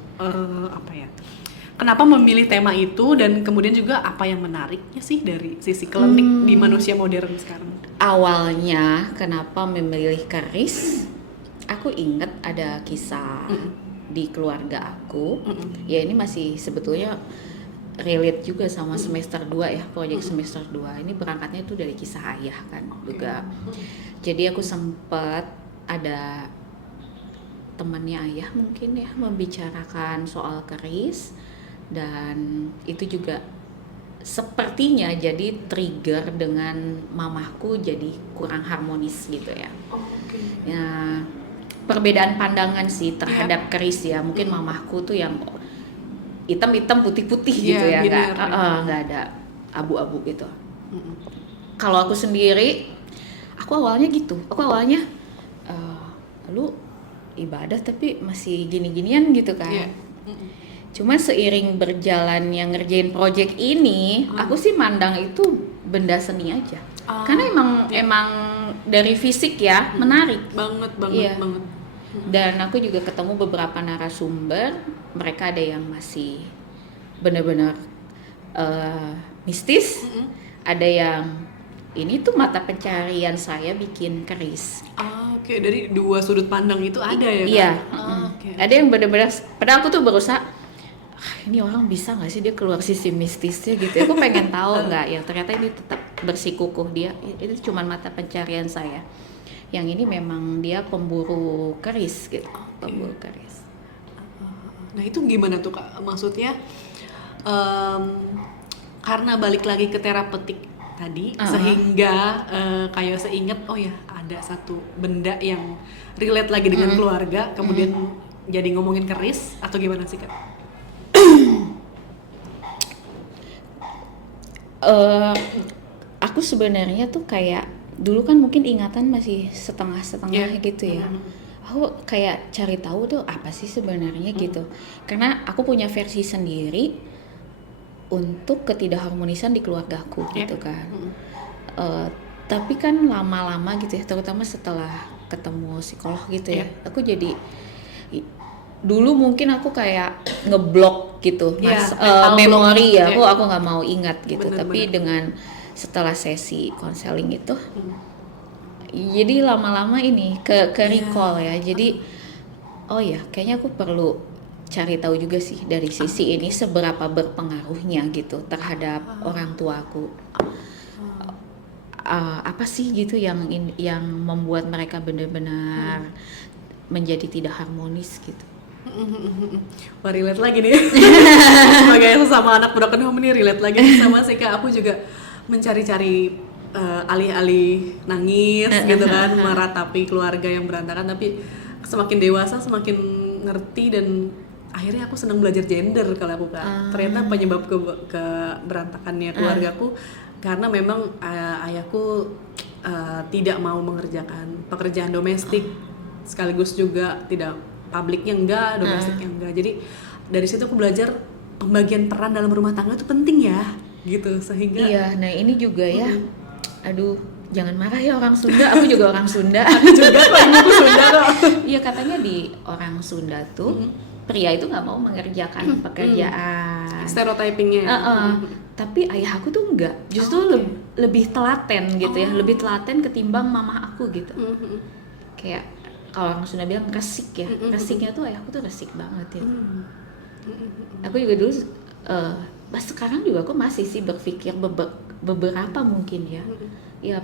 Apa ya? Kenapa memilih tema itu, dan kemudian juga apa yang menariknya sih dari sisi klinik di manusia modern sekarang? Awalnya kenapa memilih keris? Aku ingat ada kisah di keluarga aku. Ya ini masih sebetulnya relate juga sama semester 2 ya, proyek semester 2. Ini berangkatnya tuh dari kisah ayah kan juga. Jadi aku sempat ada temannya ayah mungkin ya membicarakan soal keris, dan itu juga sepertinya jadi trigger dengan mamahku jadi kurang harmonis gitu ya. Ya, perbedaan pandangan sih terhadap keris ya. Mungkin mamahku tuh yang hitam-hitam putih-putih gitu ya, nggak ada abu-abu gitu. Kalau aku sendiri, aku awalnya gitu. Aku awalnya lu ibadah tapi masih gini-ginian gitu kan. Cuma seiring berjalan yang ngerjain project ini, aku sih mandang itu benda seni aja. Karena emang dari fisik ya menarik. Banget. Dan aku juga ketemu beberapa narasumber, mereka ada yang masih benar-benar mistis, ada yang ini tuh mata pencarian saya bikin keris. Oke, dari dua sudut pandang itu ada ya? Iya. Kan? Ada yang benar-benar, padahal aku tuh berusaha, ini orang bisa nggak sih dia keluar sisi mistisnya gitu? Aku pengen tahu nggak, yang ternyata ini tetap bersikukuh dia. Itu cuma mata pencarian saya. Yang ini memang dia pemburu keris gitu, pemburu keris. Nah itu gimana tuh Kak? Maksudnya karena balik lagi ke terapeutik tadi, sehingga kayak seinget, oh ya ada satu benda yang relate lagi dengan keluarga, kemudian jadi ngomongin keris, atau gimana sih Kak? Aku sebenarnya tuh kayak dulu kan mungkin ingatan masih setengah-setengah gitu ya. Aku kayak cari tahu tuh apa sih sebenarnya gitu. Karena aku punya versi sendiri untuk ketidakharmonisan di keluargaku gitu kan. Tapi kan lama-lama gitu ya, terutama setelah ketemu psikolog gitu ya, aku jadi dulu mungkin aku kayak ngeblok gitu memori ya, aku nggak mau ingat gitu. Tapi dengan setelah sesi konseling itu, jadi lama-lama ini ke recall ya. Jadi oh ya, kayaknya aku perlu cari tahu juga sih dari sisi ini seberapa berpengaruhnya gitu terhadap orang tuaku. Apa sih gitu yang membuat mereka benar-benar menjadi tidak harmonis gitu. Wah, relate lagi nih. Sebagai sesama anak broken home nih, relate lagi sama sih Kak. Aku juga mencari-cari alih-alih nangis gitu kan, meratapi keluarga yang berantakan. Tapi semakin dewasa semakin ngerti, dan akhirnya aku senang belajar gender kalau aku Kak. Ternyata penyebab keberantakannya keluargaku karena memang ayahku tidak mau mengerjakan pekerjaan domestik, sekaligus juga tidak publiknya enggak, domestiknya enggak. Jadi dari situ aku belajar pembagian peran dalam rumah tangga itu penting ya gitu, sehingga nah ini juga ya, aduh jangan marah ya orang Sunda, aku juga orang Sunda. Aku juga aku Sunda kok. Iya, katanya di orang Sunda tuh pria itu nggak mau mengerjakan pekerjaan. Stereotypingnya. Tapi ayah aku tuh enggak, justru lebih telaten gitu ya, lebih telaten ketimbang mama aku gitu. Kayak kalau orang Sunda bilang resik ya, resiknya tuh ayahku tuh resik banget ya. Aku juga dulu, sekarang juga aku masih sih berpikir beberapa mungkin ya, ya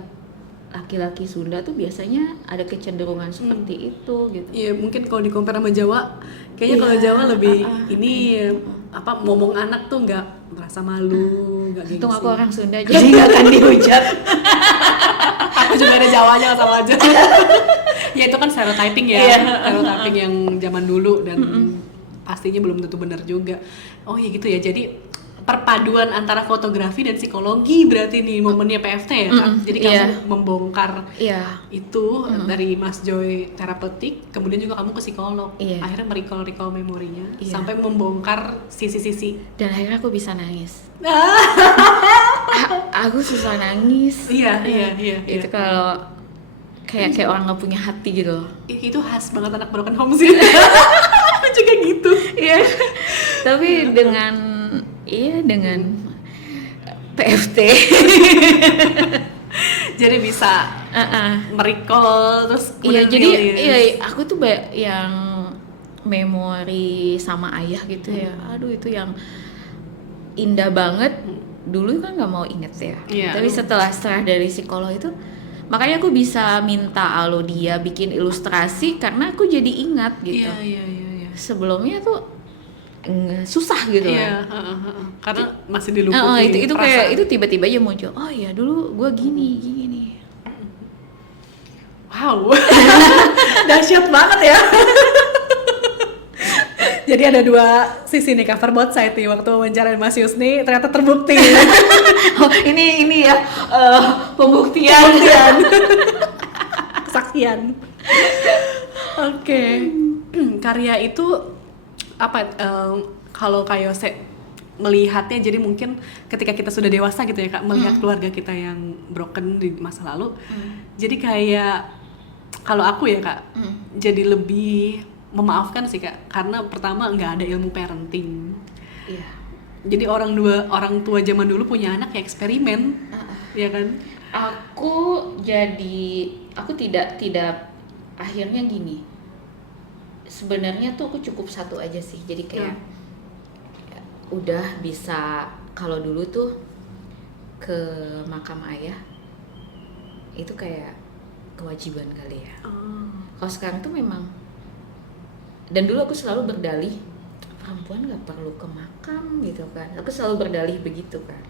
laki-laki Sunda tuh biasanya ada kecenderungan seperti itu gitu. Iya, mungkin kalau di-compare sama Jawa, kayaknya kalau Jawa lebih ini ngomong anak tuh nggak merasa malu, nggak gengsi. Untung aku orang Sunda jadi nggak akan dihujat. Aku juga ada Jawanya, sama aja. Ya itu kan stereotyping ya, stereotyping yang zaman dulu, dan pastinya belum tentu benar juga. Oh ya gitu ya, jadi perpaduan antara fotografi dan psikologi berarti nih momennya PFT ya Kak. Jadi kamu membongkar itu dari Mas Joy terapeutik, kemudian juga kamu ke psikolog, akhirnya merecall memorinya sampai membongkar sisi-sisi, dan akhirnya aku bisa nangis. Aku susah nangis. Iya. Itu kalau kayak orang nggak punya hati gitu loh. Itu khas banget anak broken home sih. Aku juga gitu. Iya. Tapi dengan PFT jadi bisa merecall terus jadi aku tuh yang memori sama ayah gitu ya. Aduh, itu yang indah banget. Dulu kan nggak mau inget ya. Tapi setelah dari psikolog itu Makanya aku bisa minta Alodia bikin ilustrasi karena aku jadi ingat gitu. Iya. Sebelumnya tuh susah gitu Iya, kan. karena masih diluputi Itu perasaan. kayak itu tiba-tiba aja muncul. Oh ya dulu gue gini. Wow, dahsyat banget ya. Jadi ada dua sisi nih, cover both side nih. Waktu wawancara Mas Yusni ternyata terbukti. Oh, ini ya pembuktian. Kesaksian. Oke. Karya itu apa? Kalau kayak melihatnya, jadi mungkin ketika kita sudah dewasa gitu ya Kak, melihat keluarga kita yang broken di masa lalu, jadi kayak kalau aku ya Kak, jadi lebih memaafkan sih Kak, karena pertama nggak ada ilmu parenting. Iya. Jadi orang tua zaman dulu punya anak ya eksperimen, ya kan? Aku tidak akhirnya gini. Sebenarnya tuh aku cukup satu aja sih. Jadi kayak ya, udah bisa, kalau dulu tuh ke makam ayah itu kayak kewajiban kali ya. Kalau sekarang tuh memang, dan dulu aku selalu berdalih perempuan nggak perlu ke makam gitu kan. Aku selalu berdalih begitu kan.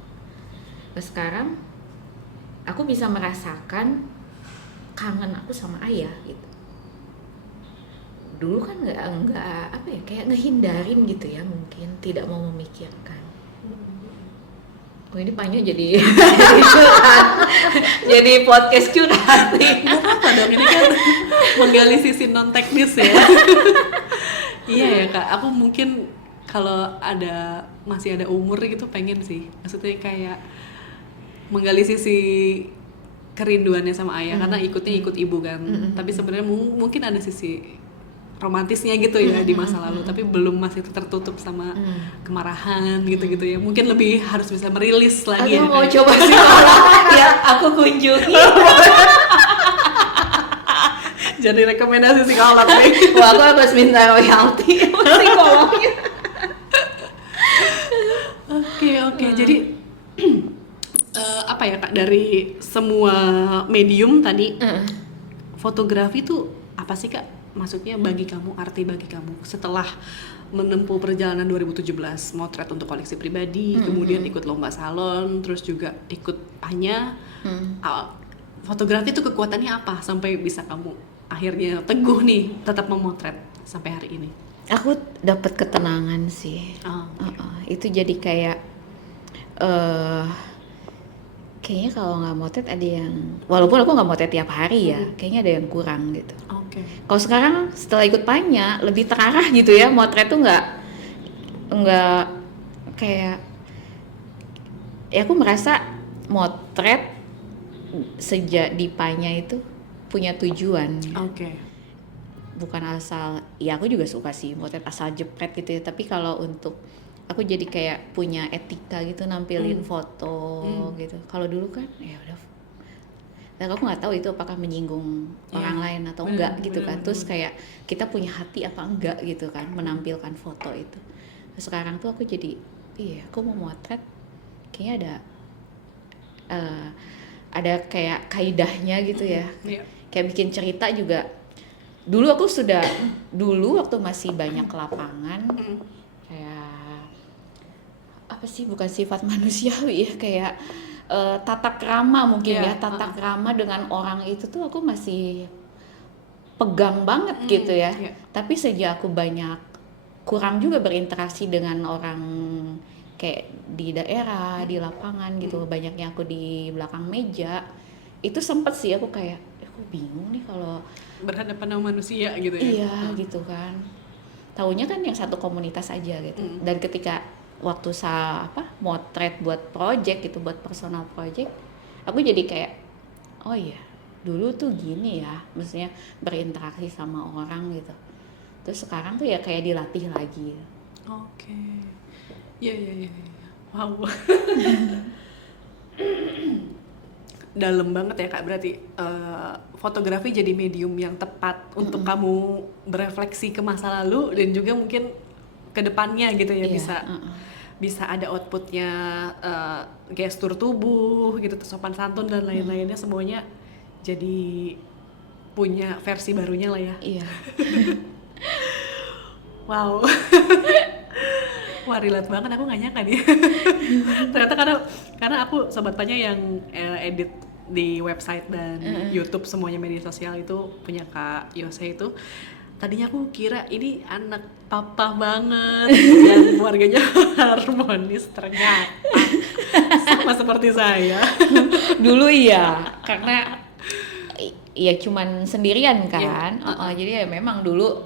Nah, sekarang aku bisa merasakan kangen aku sama ayah gitu. Dulu kan nggak apa ya, kayak ngehindarin gitu ya, mungkin tidak mau memikirkan. Oh ini Panya jadi jadi podcast curhat nih. Gak apa-apa dong, ini kan menggali sisi non teknis ya. Iya ya Kak, aku mungkin kalau masih ada umur gitu pengen sih, maksudnya kayak menggali sisi kerinduannya sama ayah, karena ikut ibu kan. Tapi sebenarnya mungkin ada sisi romantisnya gitu ya di masa lalu, tapi belum, masih tertutup sama kemarahan gitu-gitu ya. Mungkin lebih harus bisa merilis lagi. Aku mau coba psikolog ya, aku kunjungi. Jadi rekomendasi psikolog nih. Wah, aku harus minta royalti sama psikolognya. Oke. Jadi apa ya Kak, dari semua medium tadi, fotografi itu apa sih Kak? Maksudnya bagi kamu, arti bagi kamu setelah menempuh perjalanan 2017, motret untuk koleksi pribadi, kemudian ikut lomba salon, terus juga ikut Panya. Fotografi itu kekuatannya apa sampai bisa kamu akhirnya teguh nih tetap memotret sampai hari ini? Aku dapat ketenangan sih. Itu jadi kayak kayaknya kalau nggak motret ada yang, walaupun aku nggak motret tiap hari ya, kayaknya ada yang kurang gitu. Kalau sekarang setelah ikut Panya lebih terarah gitu ya, motret tuh nggak kayak, ya aku merasa motret sejak di Panya itu punya tujuan. Bukan asal, ya aku juga suka sih motret asal jepret gitu ya, tapi kalau untuk aku jadi kayak punya etika gitu, nampilin foto gitu. Kalau dulu kan ya udah, dan aku nggak tahu itu apakah menyinggung orang lain atau enggak gitu kan. Terus kayak kita punya hati apa enggak gitu kan menampilkan foto itu. Nah, sekarang tuh aku jadi, aku mau motret kayaknya ada kayak kaidahnya gitu ya. Kayak bikin cerita juga. Dulu waktu masih banyak lapangan, kayak apa sih, bukan sifat manusiawi ya, kayak tata krama mungkin ya, tata krama dengan orang itu tuh aku masih pegang banget gitu ya. Tapi sejak aku kurang juga berinteraksi dengan orang kayak di daerah, di lapangan gitu, banyaknya aku di belakang meja, itu sempet sih aku kayak, aku bingung nih kalau berhadapan sama manusia gitu ya. Iya gitu kan, taunya kan yang satu komunitas aja gitu. Dan ketika waktu motret buat project gitu, buat personal project, aku jadi kayak, oh iya dulu tuh gini ya, maksudnya berinteraksi sama orang gitu. Terus sekarang tuh ya kayak dilatih lagi. Iya. Wow. Dalam banget ya Kak, berarti fotografi jadi medium yang tepat untuk kamu berefleksi ke masa lalu dan juga mungkin ke depannya gitu ya. Bisa ada outputnya, gestur tubuh gitu, sopan santun dan lain-lainnya, semuanya jadi punya versi barunya lah ya. Iya. Wow. Wah, relate banget, aku nggak nyangka nih. Ternyata karena aku sobat Panya yang edit di website dan YouTube semuanya media sosial itu punya Kak Yose itu. Tadinya aku kira ini anak papa banget yang keluarganya harmonis, ternyata sama seperti saya. Dulu iya, karena ya cuman sendirian kan, jadi ya memang dulu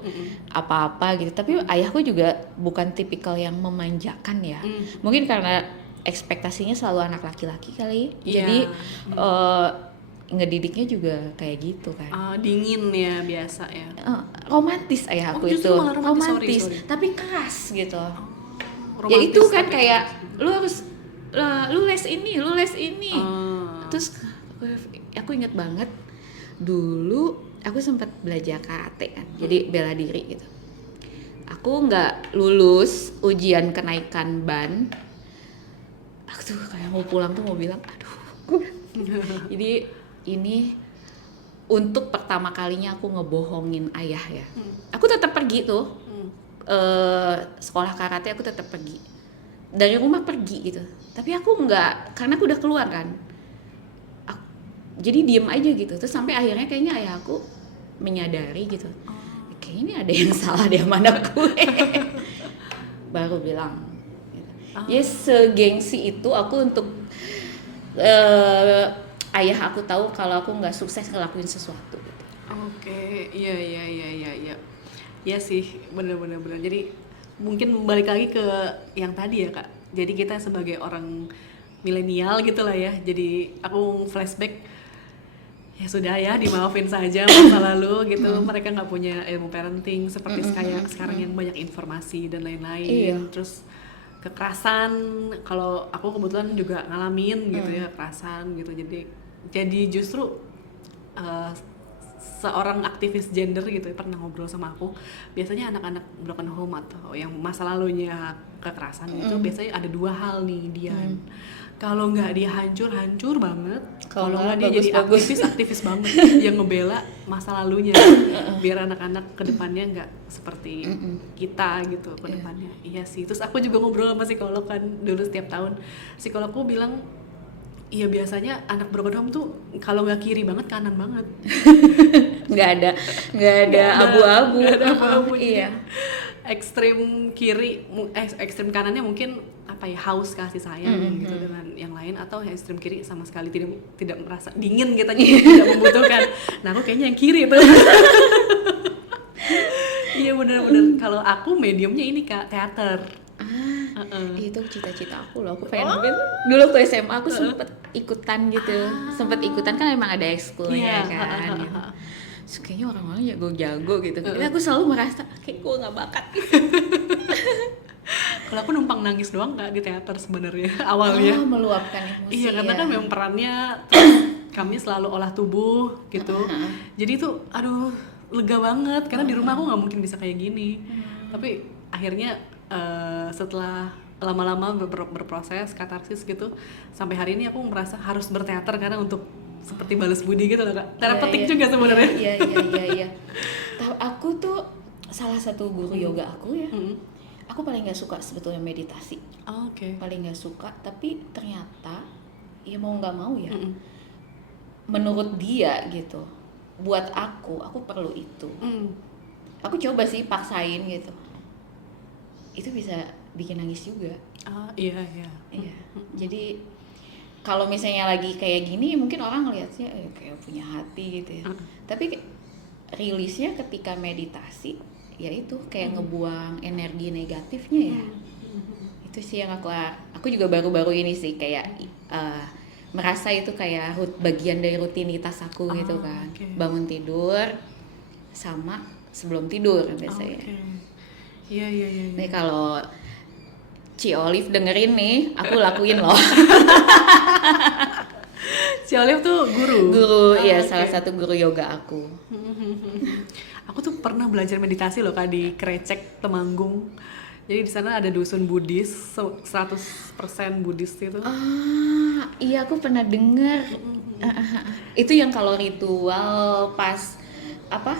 apa-apa gitu. Tapi ayahku juga bukan tipikal yang memanjakan ya. Mungkin karena ekspektasinya selalu anak laki-laki kali, jadi ngedidiknya juga kayak gitu kan. Dingin ya biasa ya. Romantis ayahku itu, romantis, sorry. Tapi keras gitu. Ya itu kan kayak lu harus lu les ini. Terus aku ingat banget dulu aku sempat belajar karate kan, jadi bela diri gitu. Aku nggak lulus ujian kenaikan ban. Aku tuh kayak mau pulang tuh mau bilang, aduh. Jadi ini untuk pertama kalinya aku ngebohongin ayah ya. Aku tetap pergi tuh sekolah karate, aku tetap pergi dari rumah pergi gitu. Tapi aku nggak, karena aku udah keluar kan. Jadi diem aja gitu, terus sampai akhirnya kayaknya ayah aku menyadari gitu, kayaknya ini ada yang salah di mana gue. Baru bilang gitu. Ya segengsi itu aku untuk ayah aku tahu kalau aku nggak sukses ngelakuin sesuatu gitu. Oke, iya. Iya sih, bener. Jadi mungkin balik lagi ke yang tadi ya Kak, jadi kita sebagai orang milenial gitu lah ya, jadi aku flashback, ya sudah ya, dimaafin saja masa lalu gitu. Mereka nggak punya ilmu parenting seperti sekarang yang banyak informasi dan lain-lain. Terus kekerasan, kalau aku kebetulan juga ngalamin gitu ya, kekerasan gitu. Jadi justru seorang aktivis gender gitu pernah ngobrol sama aku, biasanya anak-anak broken home atau yang masa lalunya kekerasan itu biasanya ada dua hal nih, Dian. Kalau nggak dia hancur banget, kalau nggak dia jadi aktivis banget yang ngebela masa lalunya biar anak-anak kedepannya nggak seperti kita gitu kedepannya. Iya sih. Terus aku juga ngobrol sama psikolog kan dulu, setiap tahun psikologku bilang, iya biasanya anak broken home tuh kalau nggak kiri banget, kanan banget. nggak ada abu-abu. Iya. Ekstrem kiri, ekstrem kanannya mungkin apa ya, haus kasih sayang gitu dengan yang lain, atau ekstrem kiri sama sekali tidak merasa dingin gitu, tidak membutuhkan. Nah aku kayaknya yang kiri tuh. Iya benar-benar. Kalau aku mediumnya ini Kak, teater. Itu cita-cita aku loh, aku pengen dulu waktu SMA aku sempet ikutan gitu, kan emang ada ekskulnya kan. So, kayaknya orang-orang jago-jago gitu. Tapi aku selalu merasa kayak gue nggak bakat gitu. Kalau aku numpang nangis doang Kak di teater sebenarnya awalnya. Meluapkan emosi. Iya, karena kan memang perannya kami selalu olah tubuh gitu. Jadi itu aduh lega banget, karena di rumah aku nggak mungkin bisa kayak gini. Tapi akhirnya setelah lama-lama berproses katarsis gitu, sampai hari ini aku merasa harus berteater karena untuk seperti balas budi gitu loh Kak. Terapeutik juga sebenarnya. Iya. Tahu aku tuh salah satu guru yoga aku ya. Aku paling nggak suka sebetulnya meditasi. Paling nggak suka, tapi ternyata ya mau nggak mau ya. Menurut dia gitu, buat aku perlu itu. Aku coba sih paksain gitu. Itu bisa bikin nangis juga. Iya. Jadi kalau misalnya lagi kayak gini mungkin orang ngelihatnya kayak punya hati gitu ya. Tapi rilisnya ketika meditasi ya itu kayak ngebuang energi negatifnya ya. Itu sih yang aku juga baru-baru ini sih kayak merasa itu kayak bagian dari rutinitas aku gitu kan. Bangun tidur sama sebelum tidur biasanya. Iya. Nih kalau Ci Olive dengerin nih, aku lakuin loh. Ci Olive tuh guru. Iya, salah satu guru yoga aku. Aku tuh pernah belajar meditasi loh Kak di Krecek, Temanggung. Jadi di sana ada dusun Buddhis, 100% Buddhis itu. Iya aku pernah dengar. Itu yang kalau ritual pas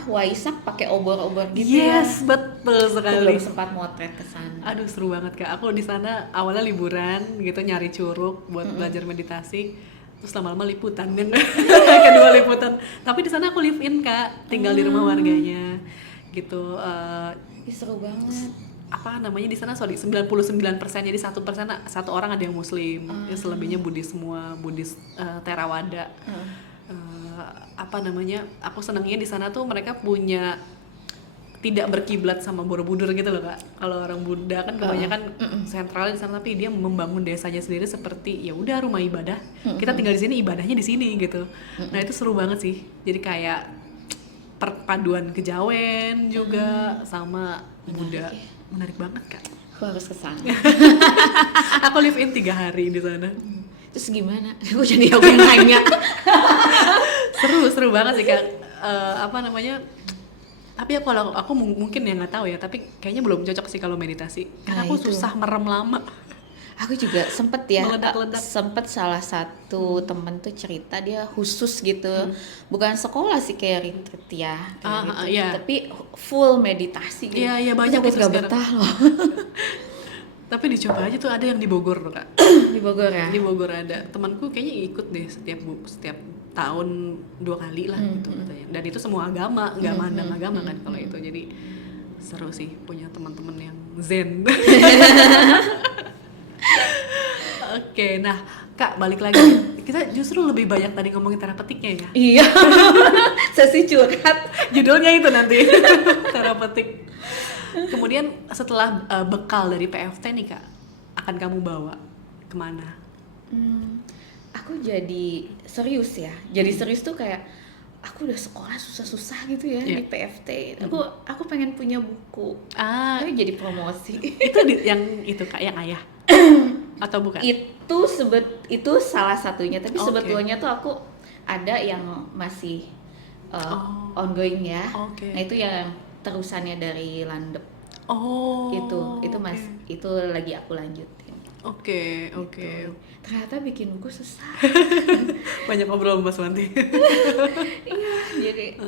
Waisak pakai obor-obor gitu ya. Yes, betul Aku sekali. belum sempat motret ke sana. Aduh seru banget Kak. Aku di sana awalnya liburan gitu nyari curug buat belajar meditasi. Terus lama-lama liputan kan. Kedua liputan. Tapi di sana aku live in Kak, tinggal di rumah warganya gitu. Ih, seru banget. Apa namanya di sana 99%, jadi 1% satu orang ada yang muslim, yang selebihnya Buddhis semua, Buddhis Theravada. Apa namanya, aku senangnya di sana tuh mereka punya tidak berkiblat sama Borobudur gitu loh Kak. Kalau orang Buddha kan kebanyakan sentralnya di sana, tapi dia membangun desanya sendiri seperti ya udah rumah ibadah. Kita tinggal di sini, ibadahnya di sini gitu. Nah, itu seru banget sih. Jadi kayak perpaduan kejawen juga sama Buddha. Menarik banget Kak. Aku harus ke sana. Aku live in 3 hari di sana. Terus gimana? Aku jadi aku yang nanya. Seru banget sih Kak. Apa namanya? Tapi aku mungkin ya nggak tahu ya, tapi kayaknya belum cocok sih kalau meditasi. Karena aku susah merem lama. Aku juga sempet ya, Meledak-ledak. sempet salah satu temen tuh cerita dia khusus gitu, bukan sekolah sih kayak retreat ya, kayak gitu. Iya. Tapi full meditasi gitu. Iya, banyak Aku itu gak sekarang. betah loh. Tapi dicoba aja tuh, ada yang di Bogor loh Kak. Di Bogor ya. Di Bogor ada. Temanku kayaknya ikut deh setiap tahun 2 kali lah gitu katanya. Dan itu semua agama, nggak mandang agama kan kalau itu. Jadi seru sih punya teman-teman yang zen. Oke, nah Kak balik lagi. Kita justru lebih banyak tadi ngomongin terapeutiknya ya. Iya. Sesi curhat. Judulnya itu nanti. Terapeutik. Kemudian setelah bekal dari PFT nih Kak, akan kamu bawa kemana? Aku jadi serius ya. Jadi serius tuh kayak aku udah sekolah susah-susah gitu ya di PFT. Aku pengen punya buku. Tapi jadi promosi. Itu yang itu Kak, yang ayah. Atau bukan? Itu salah satunya, tapi sebetulnya tuh aku ada yang masih ongoing ya. Nah, itu yang terusannya dari Landep. Itu lagi aku lanjutin. Oke. Ternyata bikin buku susah. Banyak ngobrol Mas Wanti. Iya, jadi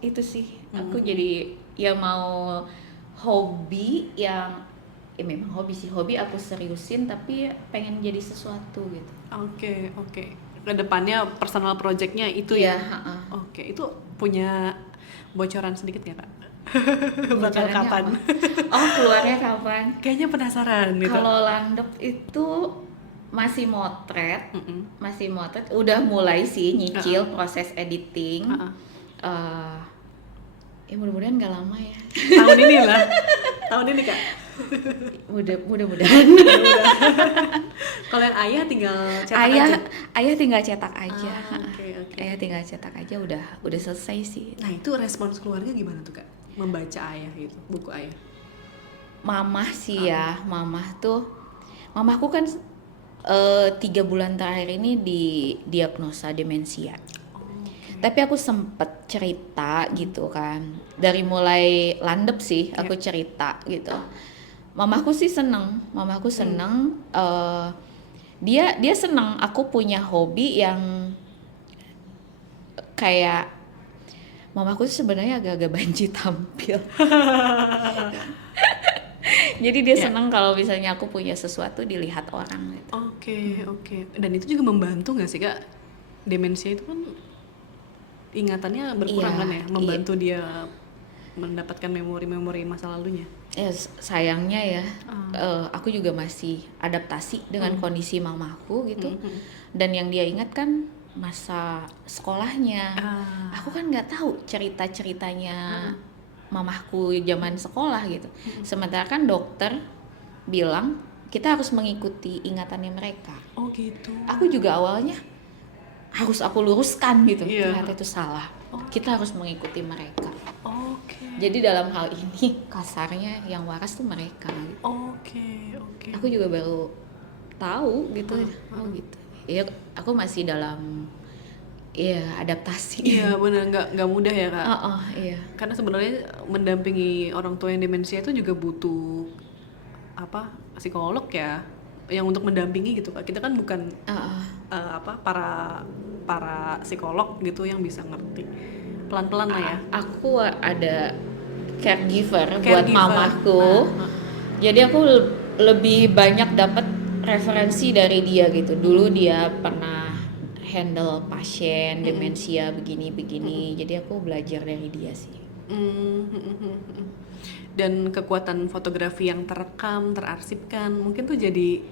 itu sih. Aku jadi ya mau hobi yang memang hobi sih. Hobi aku seriusin tapi pengen jadi sesuatu gitu. Oke. Kedepannya personal projectnya itu ya? Oke, itu punya bocoran sedikit ya Kak? Bakal kapan? Keluarnya kapan? Kayaknya penasaran gitu. Kalau Landep itu masih motret, udah mulai sih nyicil proses editing. Mudah-mudahan nggak lama ya. Tahun ini Kak. Mudah-mudahan. Kalau yang ayah tinggal cetak aja. Ayah tinggal cetak aja. Oke. Ayah tinggal cetak aja, udah selesai sih. Nah, itu respons keluarga gimana tuh Kak? Membaca ayah itu, buku ayah. Mamah sih ya, mamahku kan 3 bulan terakhir ini didiagnosa demensia. Tapi aku sempet cerita gitu kan, dari mulai Landep sih aku cerita gitu. Mamahku seneng. Dia seneng aku punya hobi yang kayak mamaku sebenarnya agak-agak banci tampil. Jadi dia seneng kalau misalnya aku punya sesuatu dilihat orang gitu. Oke. Dan itu juga membantu nggak sih Kak? Demensia itu kan ingatannya berkurang kan ya, membantu dia mendapatkan memori-memori masa lalunya. Ya sayangnya ya, aku juga masih adaptasi dengan kondisi mamaku gitu. Dan yang dia ingat kan masa sekolahnya. Aku kan nggak tahu cerita-ceritanya mamahku zaman sekolah gitu. Sementara kan dokter bilang kita harus mengikuti ingatannya mereka. Oh gitu. Aku juga awalnya harus aku luruskan gitu. Ternyata itu salah. Kita harus mengikuti mereka. Jadi dalam hal ini kasarnya yang waras tuh mereka. Oke. Aku juga baru tahu gitu. Gitu. Ya aku masih dalam adaptasi. Iya benar, nggak mudah ya Kak. Iya. Karena sebenarnya mendampingi orang tua yang demensia itu juga butuh psikolog ya. yang untuk mendampingi gitu Kak. Kita kan bukan para psikolog gitu yang bisa ngerti. Pelan-pelan lah ya. Aku ada caregiver buat mamaku. Jadi aku lebih banyak dapat referensi dari dia gitu. Dulu dia pernah handle pasien demensia begini-begini. Jadi aku belajar dari dia sih. Dan kekuatan fotografi yang terekam, terarsipkan, mungkin tuh jadi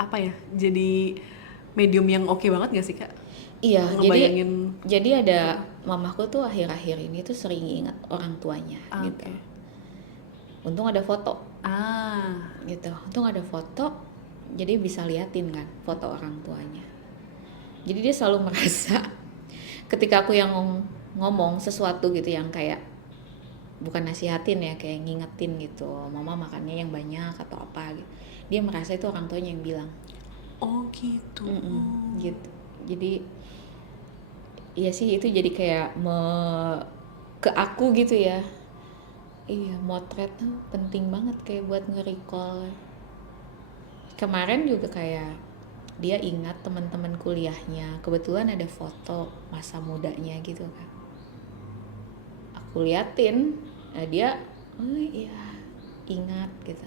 apa ya? Jadi medium yang oke banget gak sih Kak? Iya, jadi ada mamaku tuh akhir-akhir ini tuh sering ingat orang tuanya gitu. Untung ada foto. Gitu. Untung ada foto, jadi bisa liatin kan foto orang tuanya. Jadi dia selalu merasa ketika aku yang ngomong sesuatu gitu yang kayak bukan nasihatin ya, kayak ngingetin gitu, mama makannya yang banyak atau apa gitu. Dia merasa itu orang tuanya yang bilang. Oh gitu. Gitu. Jadi iya sih, itu jadi kayak ke aku gitu ya. Iya, motret tuh penting banget kayak buat nge-recall. Kemarin juga kayak dia ingat teman-teman kuliahnya, kebetulan ada foto masa mudanya gitu kan. Aku liatin, nah dia, oh iya ingat gitu.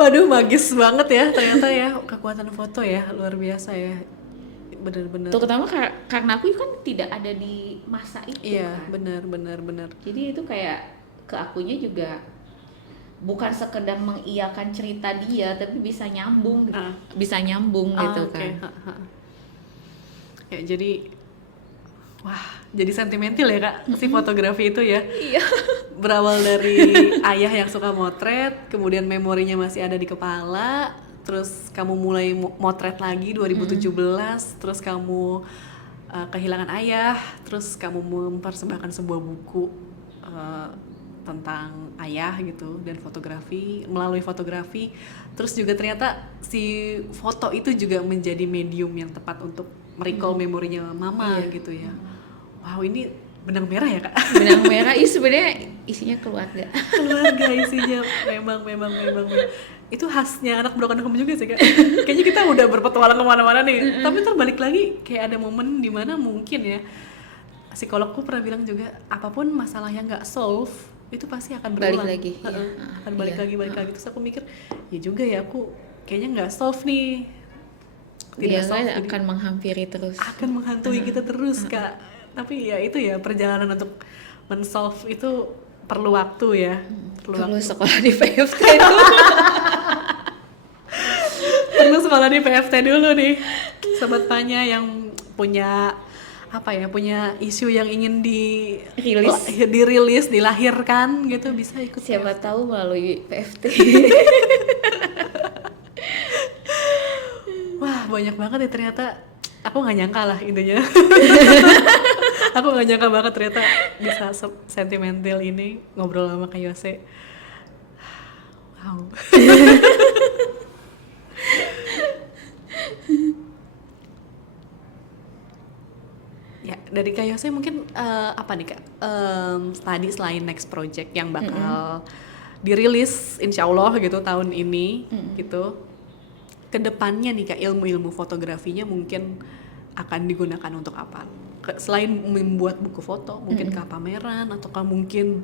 Waduh, magis banget ya ternyata ya, kekuatan foto ya, luar biasa ya, bener-bener. Terutama karena aku kan tidak ada di masa itu. Iya, kan. bener. Jadi itu kayak ke akunya juga bukan sekedar mengiyakan cerita dia, tapi bisa nyambung, gitu kan. Ya jadi, wah, jadi sentimental ya Kak si fotografi itu ya. Iya. Berawal dari ayah yang suka motret, kemudian memorinya masih ada di kepala, terus kamu mulai motret lagi 2017, terus kamu kehilangan ayah, terus kamu mempersembahkan sebuah buku tentang ayah gitu, dan fotografi, melalui fotografi, terus juga ternyata si foto itu juga menjadi medium yang tepat untuk merecall memorinya mama gitu ya. Wow, ini benang merah ya Kak? Benang merah, sebenarnya isinya keluarga isinya memang itu khasnya anak broken home juga sih Kak. Kayaknya kita udah berpetualang kemana-mana nih, tapi terbalik lagi kayak ada momen dimana mungkin ya, psikologku pernah bilang juga, apapun masalah yang nggak solve itu pasti akan berulang, balik lagi. akan balik lagi. Terus aku mikir, ya juga ya, aku kayaknya nggak solve nih, tidak solve, akan menghampiri terus, akan menghantui kita terus Kak. Tapi ya itu ya, perjalanan untuk men-solve itu perlu waktu ya, perlu sekolah di PFT dulu. Perlu sekolah di PFT dulu nih Sobat Panya yang punya punya isu yang ingin dirilis, dilahirkan gitu, bisa ikut siapa PFT. Tahu melalui PFT. Wah, banyak banget ya ternyata. Aku nggak nyangka lah intinya. Aku nggak nyangka banget ternyata bisa sentimental ini ngobrol sama Kak Yose. Wow. Ya, dari Kak Yose mungkin apa nih Kak? Tadi selain next project yang bakal dirilis insya Allah gitu tahun ini gitu. Kedepannya nih Kak, ilmu-ilmu fotografinya mungkin akan digunakan untuk apa? Selain membuat buku foto, mungkin ke pameran, ataukah mungkin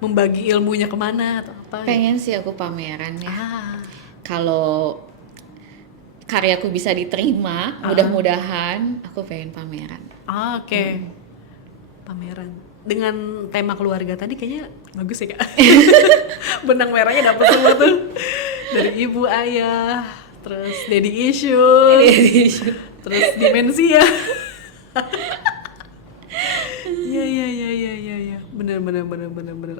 membagi ilmunya kemana atau apa? Pengen sih aku pameran ya. Kalau karyaku bisa diterima, mudah-mudahan aku pengen pameran. Oke. Pameran dengan tema keluarga tadi kayaknya bagus ya Kak. Benang merahnya dapet semua tuh, dari ibu, ayah, terus daddy issue, terus demensia. Iya. Bener.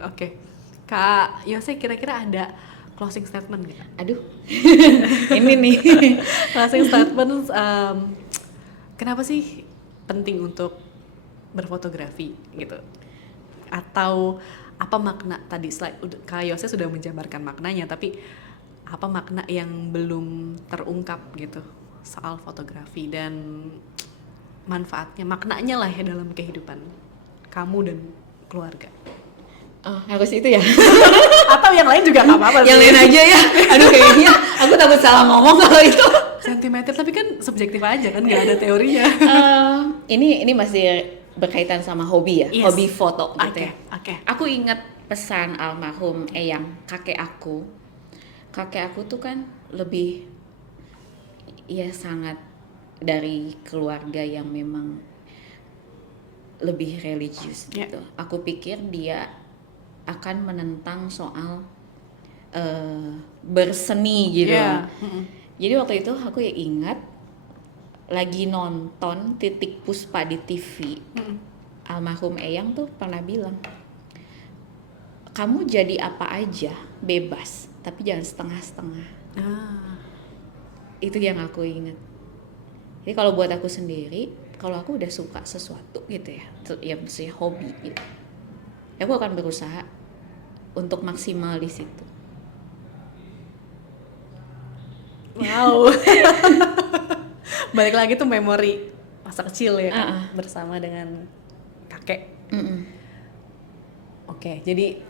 Oke. Kak Yose, kira-kira ada closing statement nggak? Aduh, ini nih. Closing statement, kenapa sih penting untuk berfotografi gitu? Atau apa makna tadi slide? Kak Yose sudah menjabarkan maknanya, tapi apa makna yang belum terungkap gitu soal fotografi dan manfaatnya, maknanya lah ya dalam kehidupan kamu dan keluarga? Harus itu ya? Atau yang lain juga nggak apa-apa sih. Yang lain aja ya. Aduh kayaknya aku takut salah ngomong kalau itu. Sentimeter tapi kan subjektif aja kan, nggak ada teorinya. Ini masih berkaitan sama hobi ya, Yes. hobi foto gitu ya. Oke. Aku ingat pesan almarhum Eyang, kakek aku. Kakek aku tuh kan lebih, ya sangat dari keluarga yang memang lebih religius gitu. Aku pikir dia akan menentang soal berseni gitu. Jadi waktu itu aku ya ingat lagi nonton Titik Puspa di TV. Almarhum Eyang tuh pernah bilang, kamu jadi apa aja bebas, tapi jangan setengah-setengah. Itu yang aku ingat. Jadi kalau buat aku sendiri, kalau aku udah suka sesuatu gitu ya, ya maksudnya hobi gitu, aku akan berusaha untuk maksimal di situ. Wow. Balik lagi tuh memori masa kecil ya, bersama dengan kakek. Oke, jadi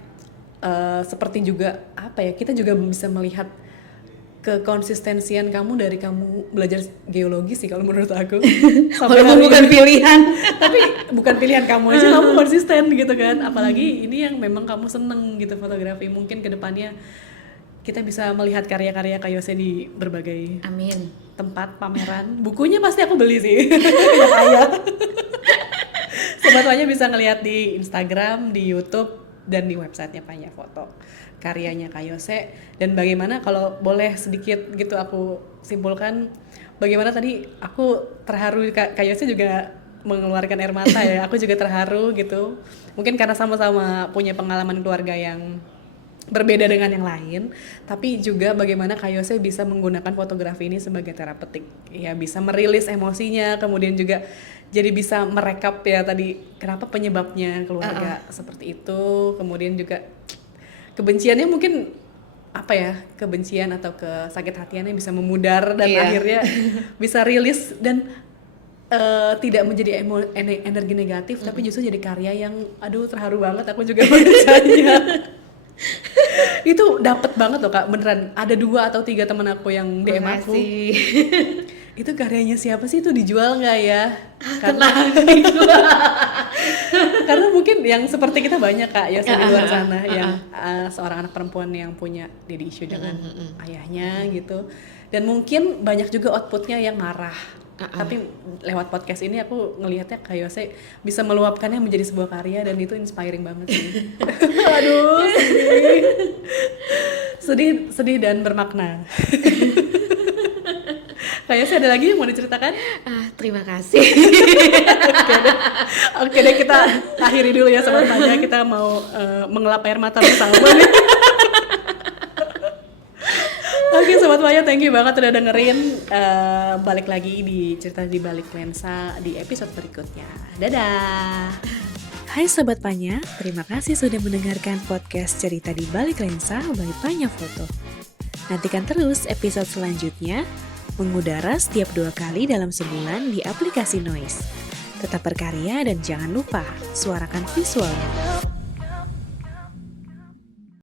seperti juga apa ya, kita juga bisa melihat kekonsistensian kamu dari kamu belajar geologi sih kalau menurut aku. Walaupun bukan pilihan. Tapi bukan pilihan kamu aja, kamu konsisten gitu kan. Apalagi ini yang memang kamu seneng gitu, fotografi. Mungkin kedepannya kita bisa melihat karya-karya Kak Yose di berbagai tempat pameran. Bukunya pasti aku beli sih. Yang ayah. Sobat Panya bisa ngelihat di Instagram, di YouTube, dan di websitenya Panya Foto karyanya Kak Yose. Dan bagaimana, kalau boleh sedikit gitu aku simpulkan, bagaimana tadi aku terharu, Kak Yose juga mengeluarkan air mata ya. Aku juga terharu gitu, mungkin karena sama-sama punya pengalaman keluarga yang berbeda dengan yang lain, tapi juga bagaimana Kak Yose bisa menggunakan fotografi ini sebagai terapeutik ya, bisa merilis emosinya, kemudian juga jadi bisa merekap ya tadi kenapa penyebabnya keluarga seperti itu, kemudian juga kebenciannya mungkin apa ya, kebencian atau kesakit hatiannya bisa memudar dan akhirnya bisa rilis dan tidak menjadi energi negatif, tapi justru jadi karya yang aduh terharu banget aku juga bacanya. Itu dapet banget loh Kak, beneran ada 2 atau 3 teman aku yang DM aku. Itu karyanya siapa sih, itu dijual nggak ya? Karena mungkin yang seperti kita banyak Kak ya di luar sana yang seorang anak perempuan yang punya daddy issue dengan ayahnya gitu, dan mungkin banyak juga outputnya yang marah. Tapi lewat podcast ini aku ngelihatnya Kak Yose bisa meluapkannya menjadi sebuah karya, dan itu inspiring banget sih. Aduh, sedih dan bermakna. Kak Yose ada lagi yang mau diceritakan? Terima kasih. Oke deh, kita akhiri dulu ya Sobat Panya. Kita mau mengelap air mata bersama nih. Oke Sobat Panya, thank you banget udah dengerin. Balik lagi di Cerita di Balik Lensa di episode berikutnya. Dadah. Hai Sobat Panya, terima kasih sudah mendengarkan podcast Cerita di Balik Lensa by Panya Foto. Nantikan terus episode selanjutnya, mengudara setiap 2 kali dalam sebulan di aplikasi Noise. Tetap berkarya dan jangan lupa suarakan visualmu.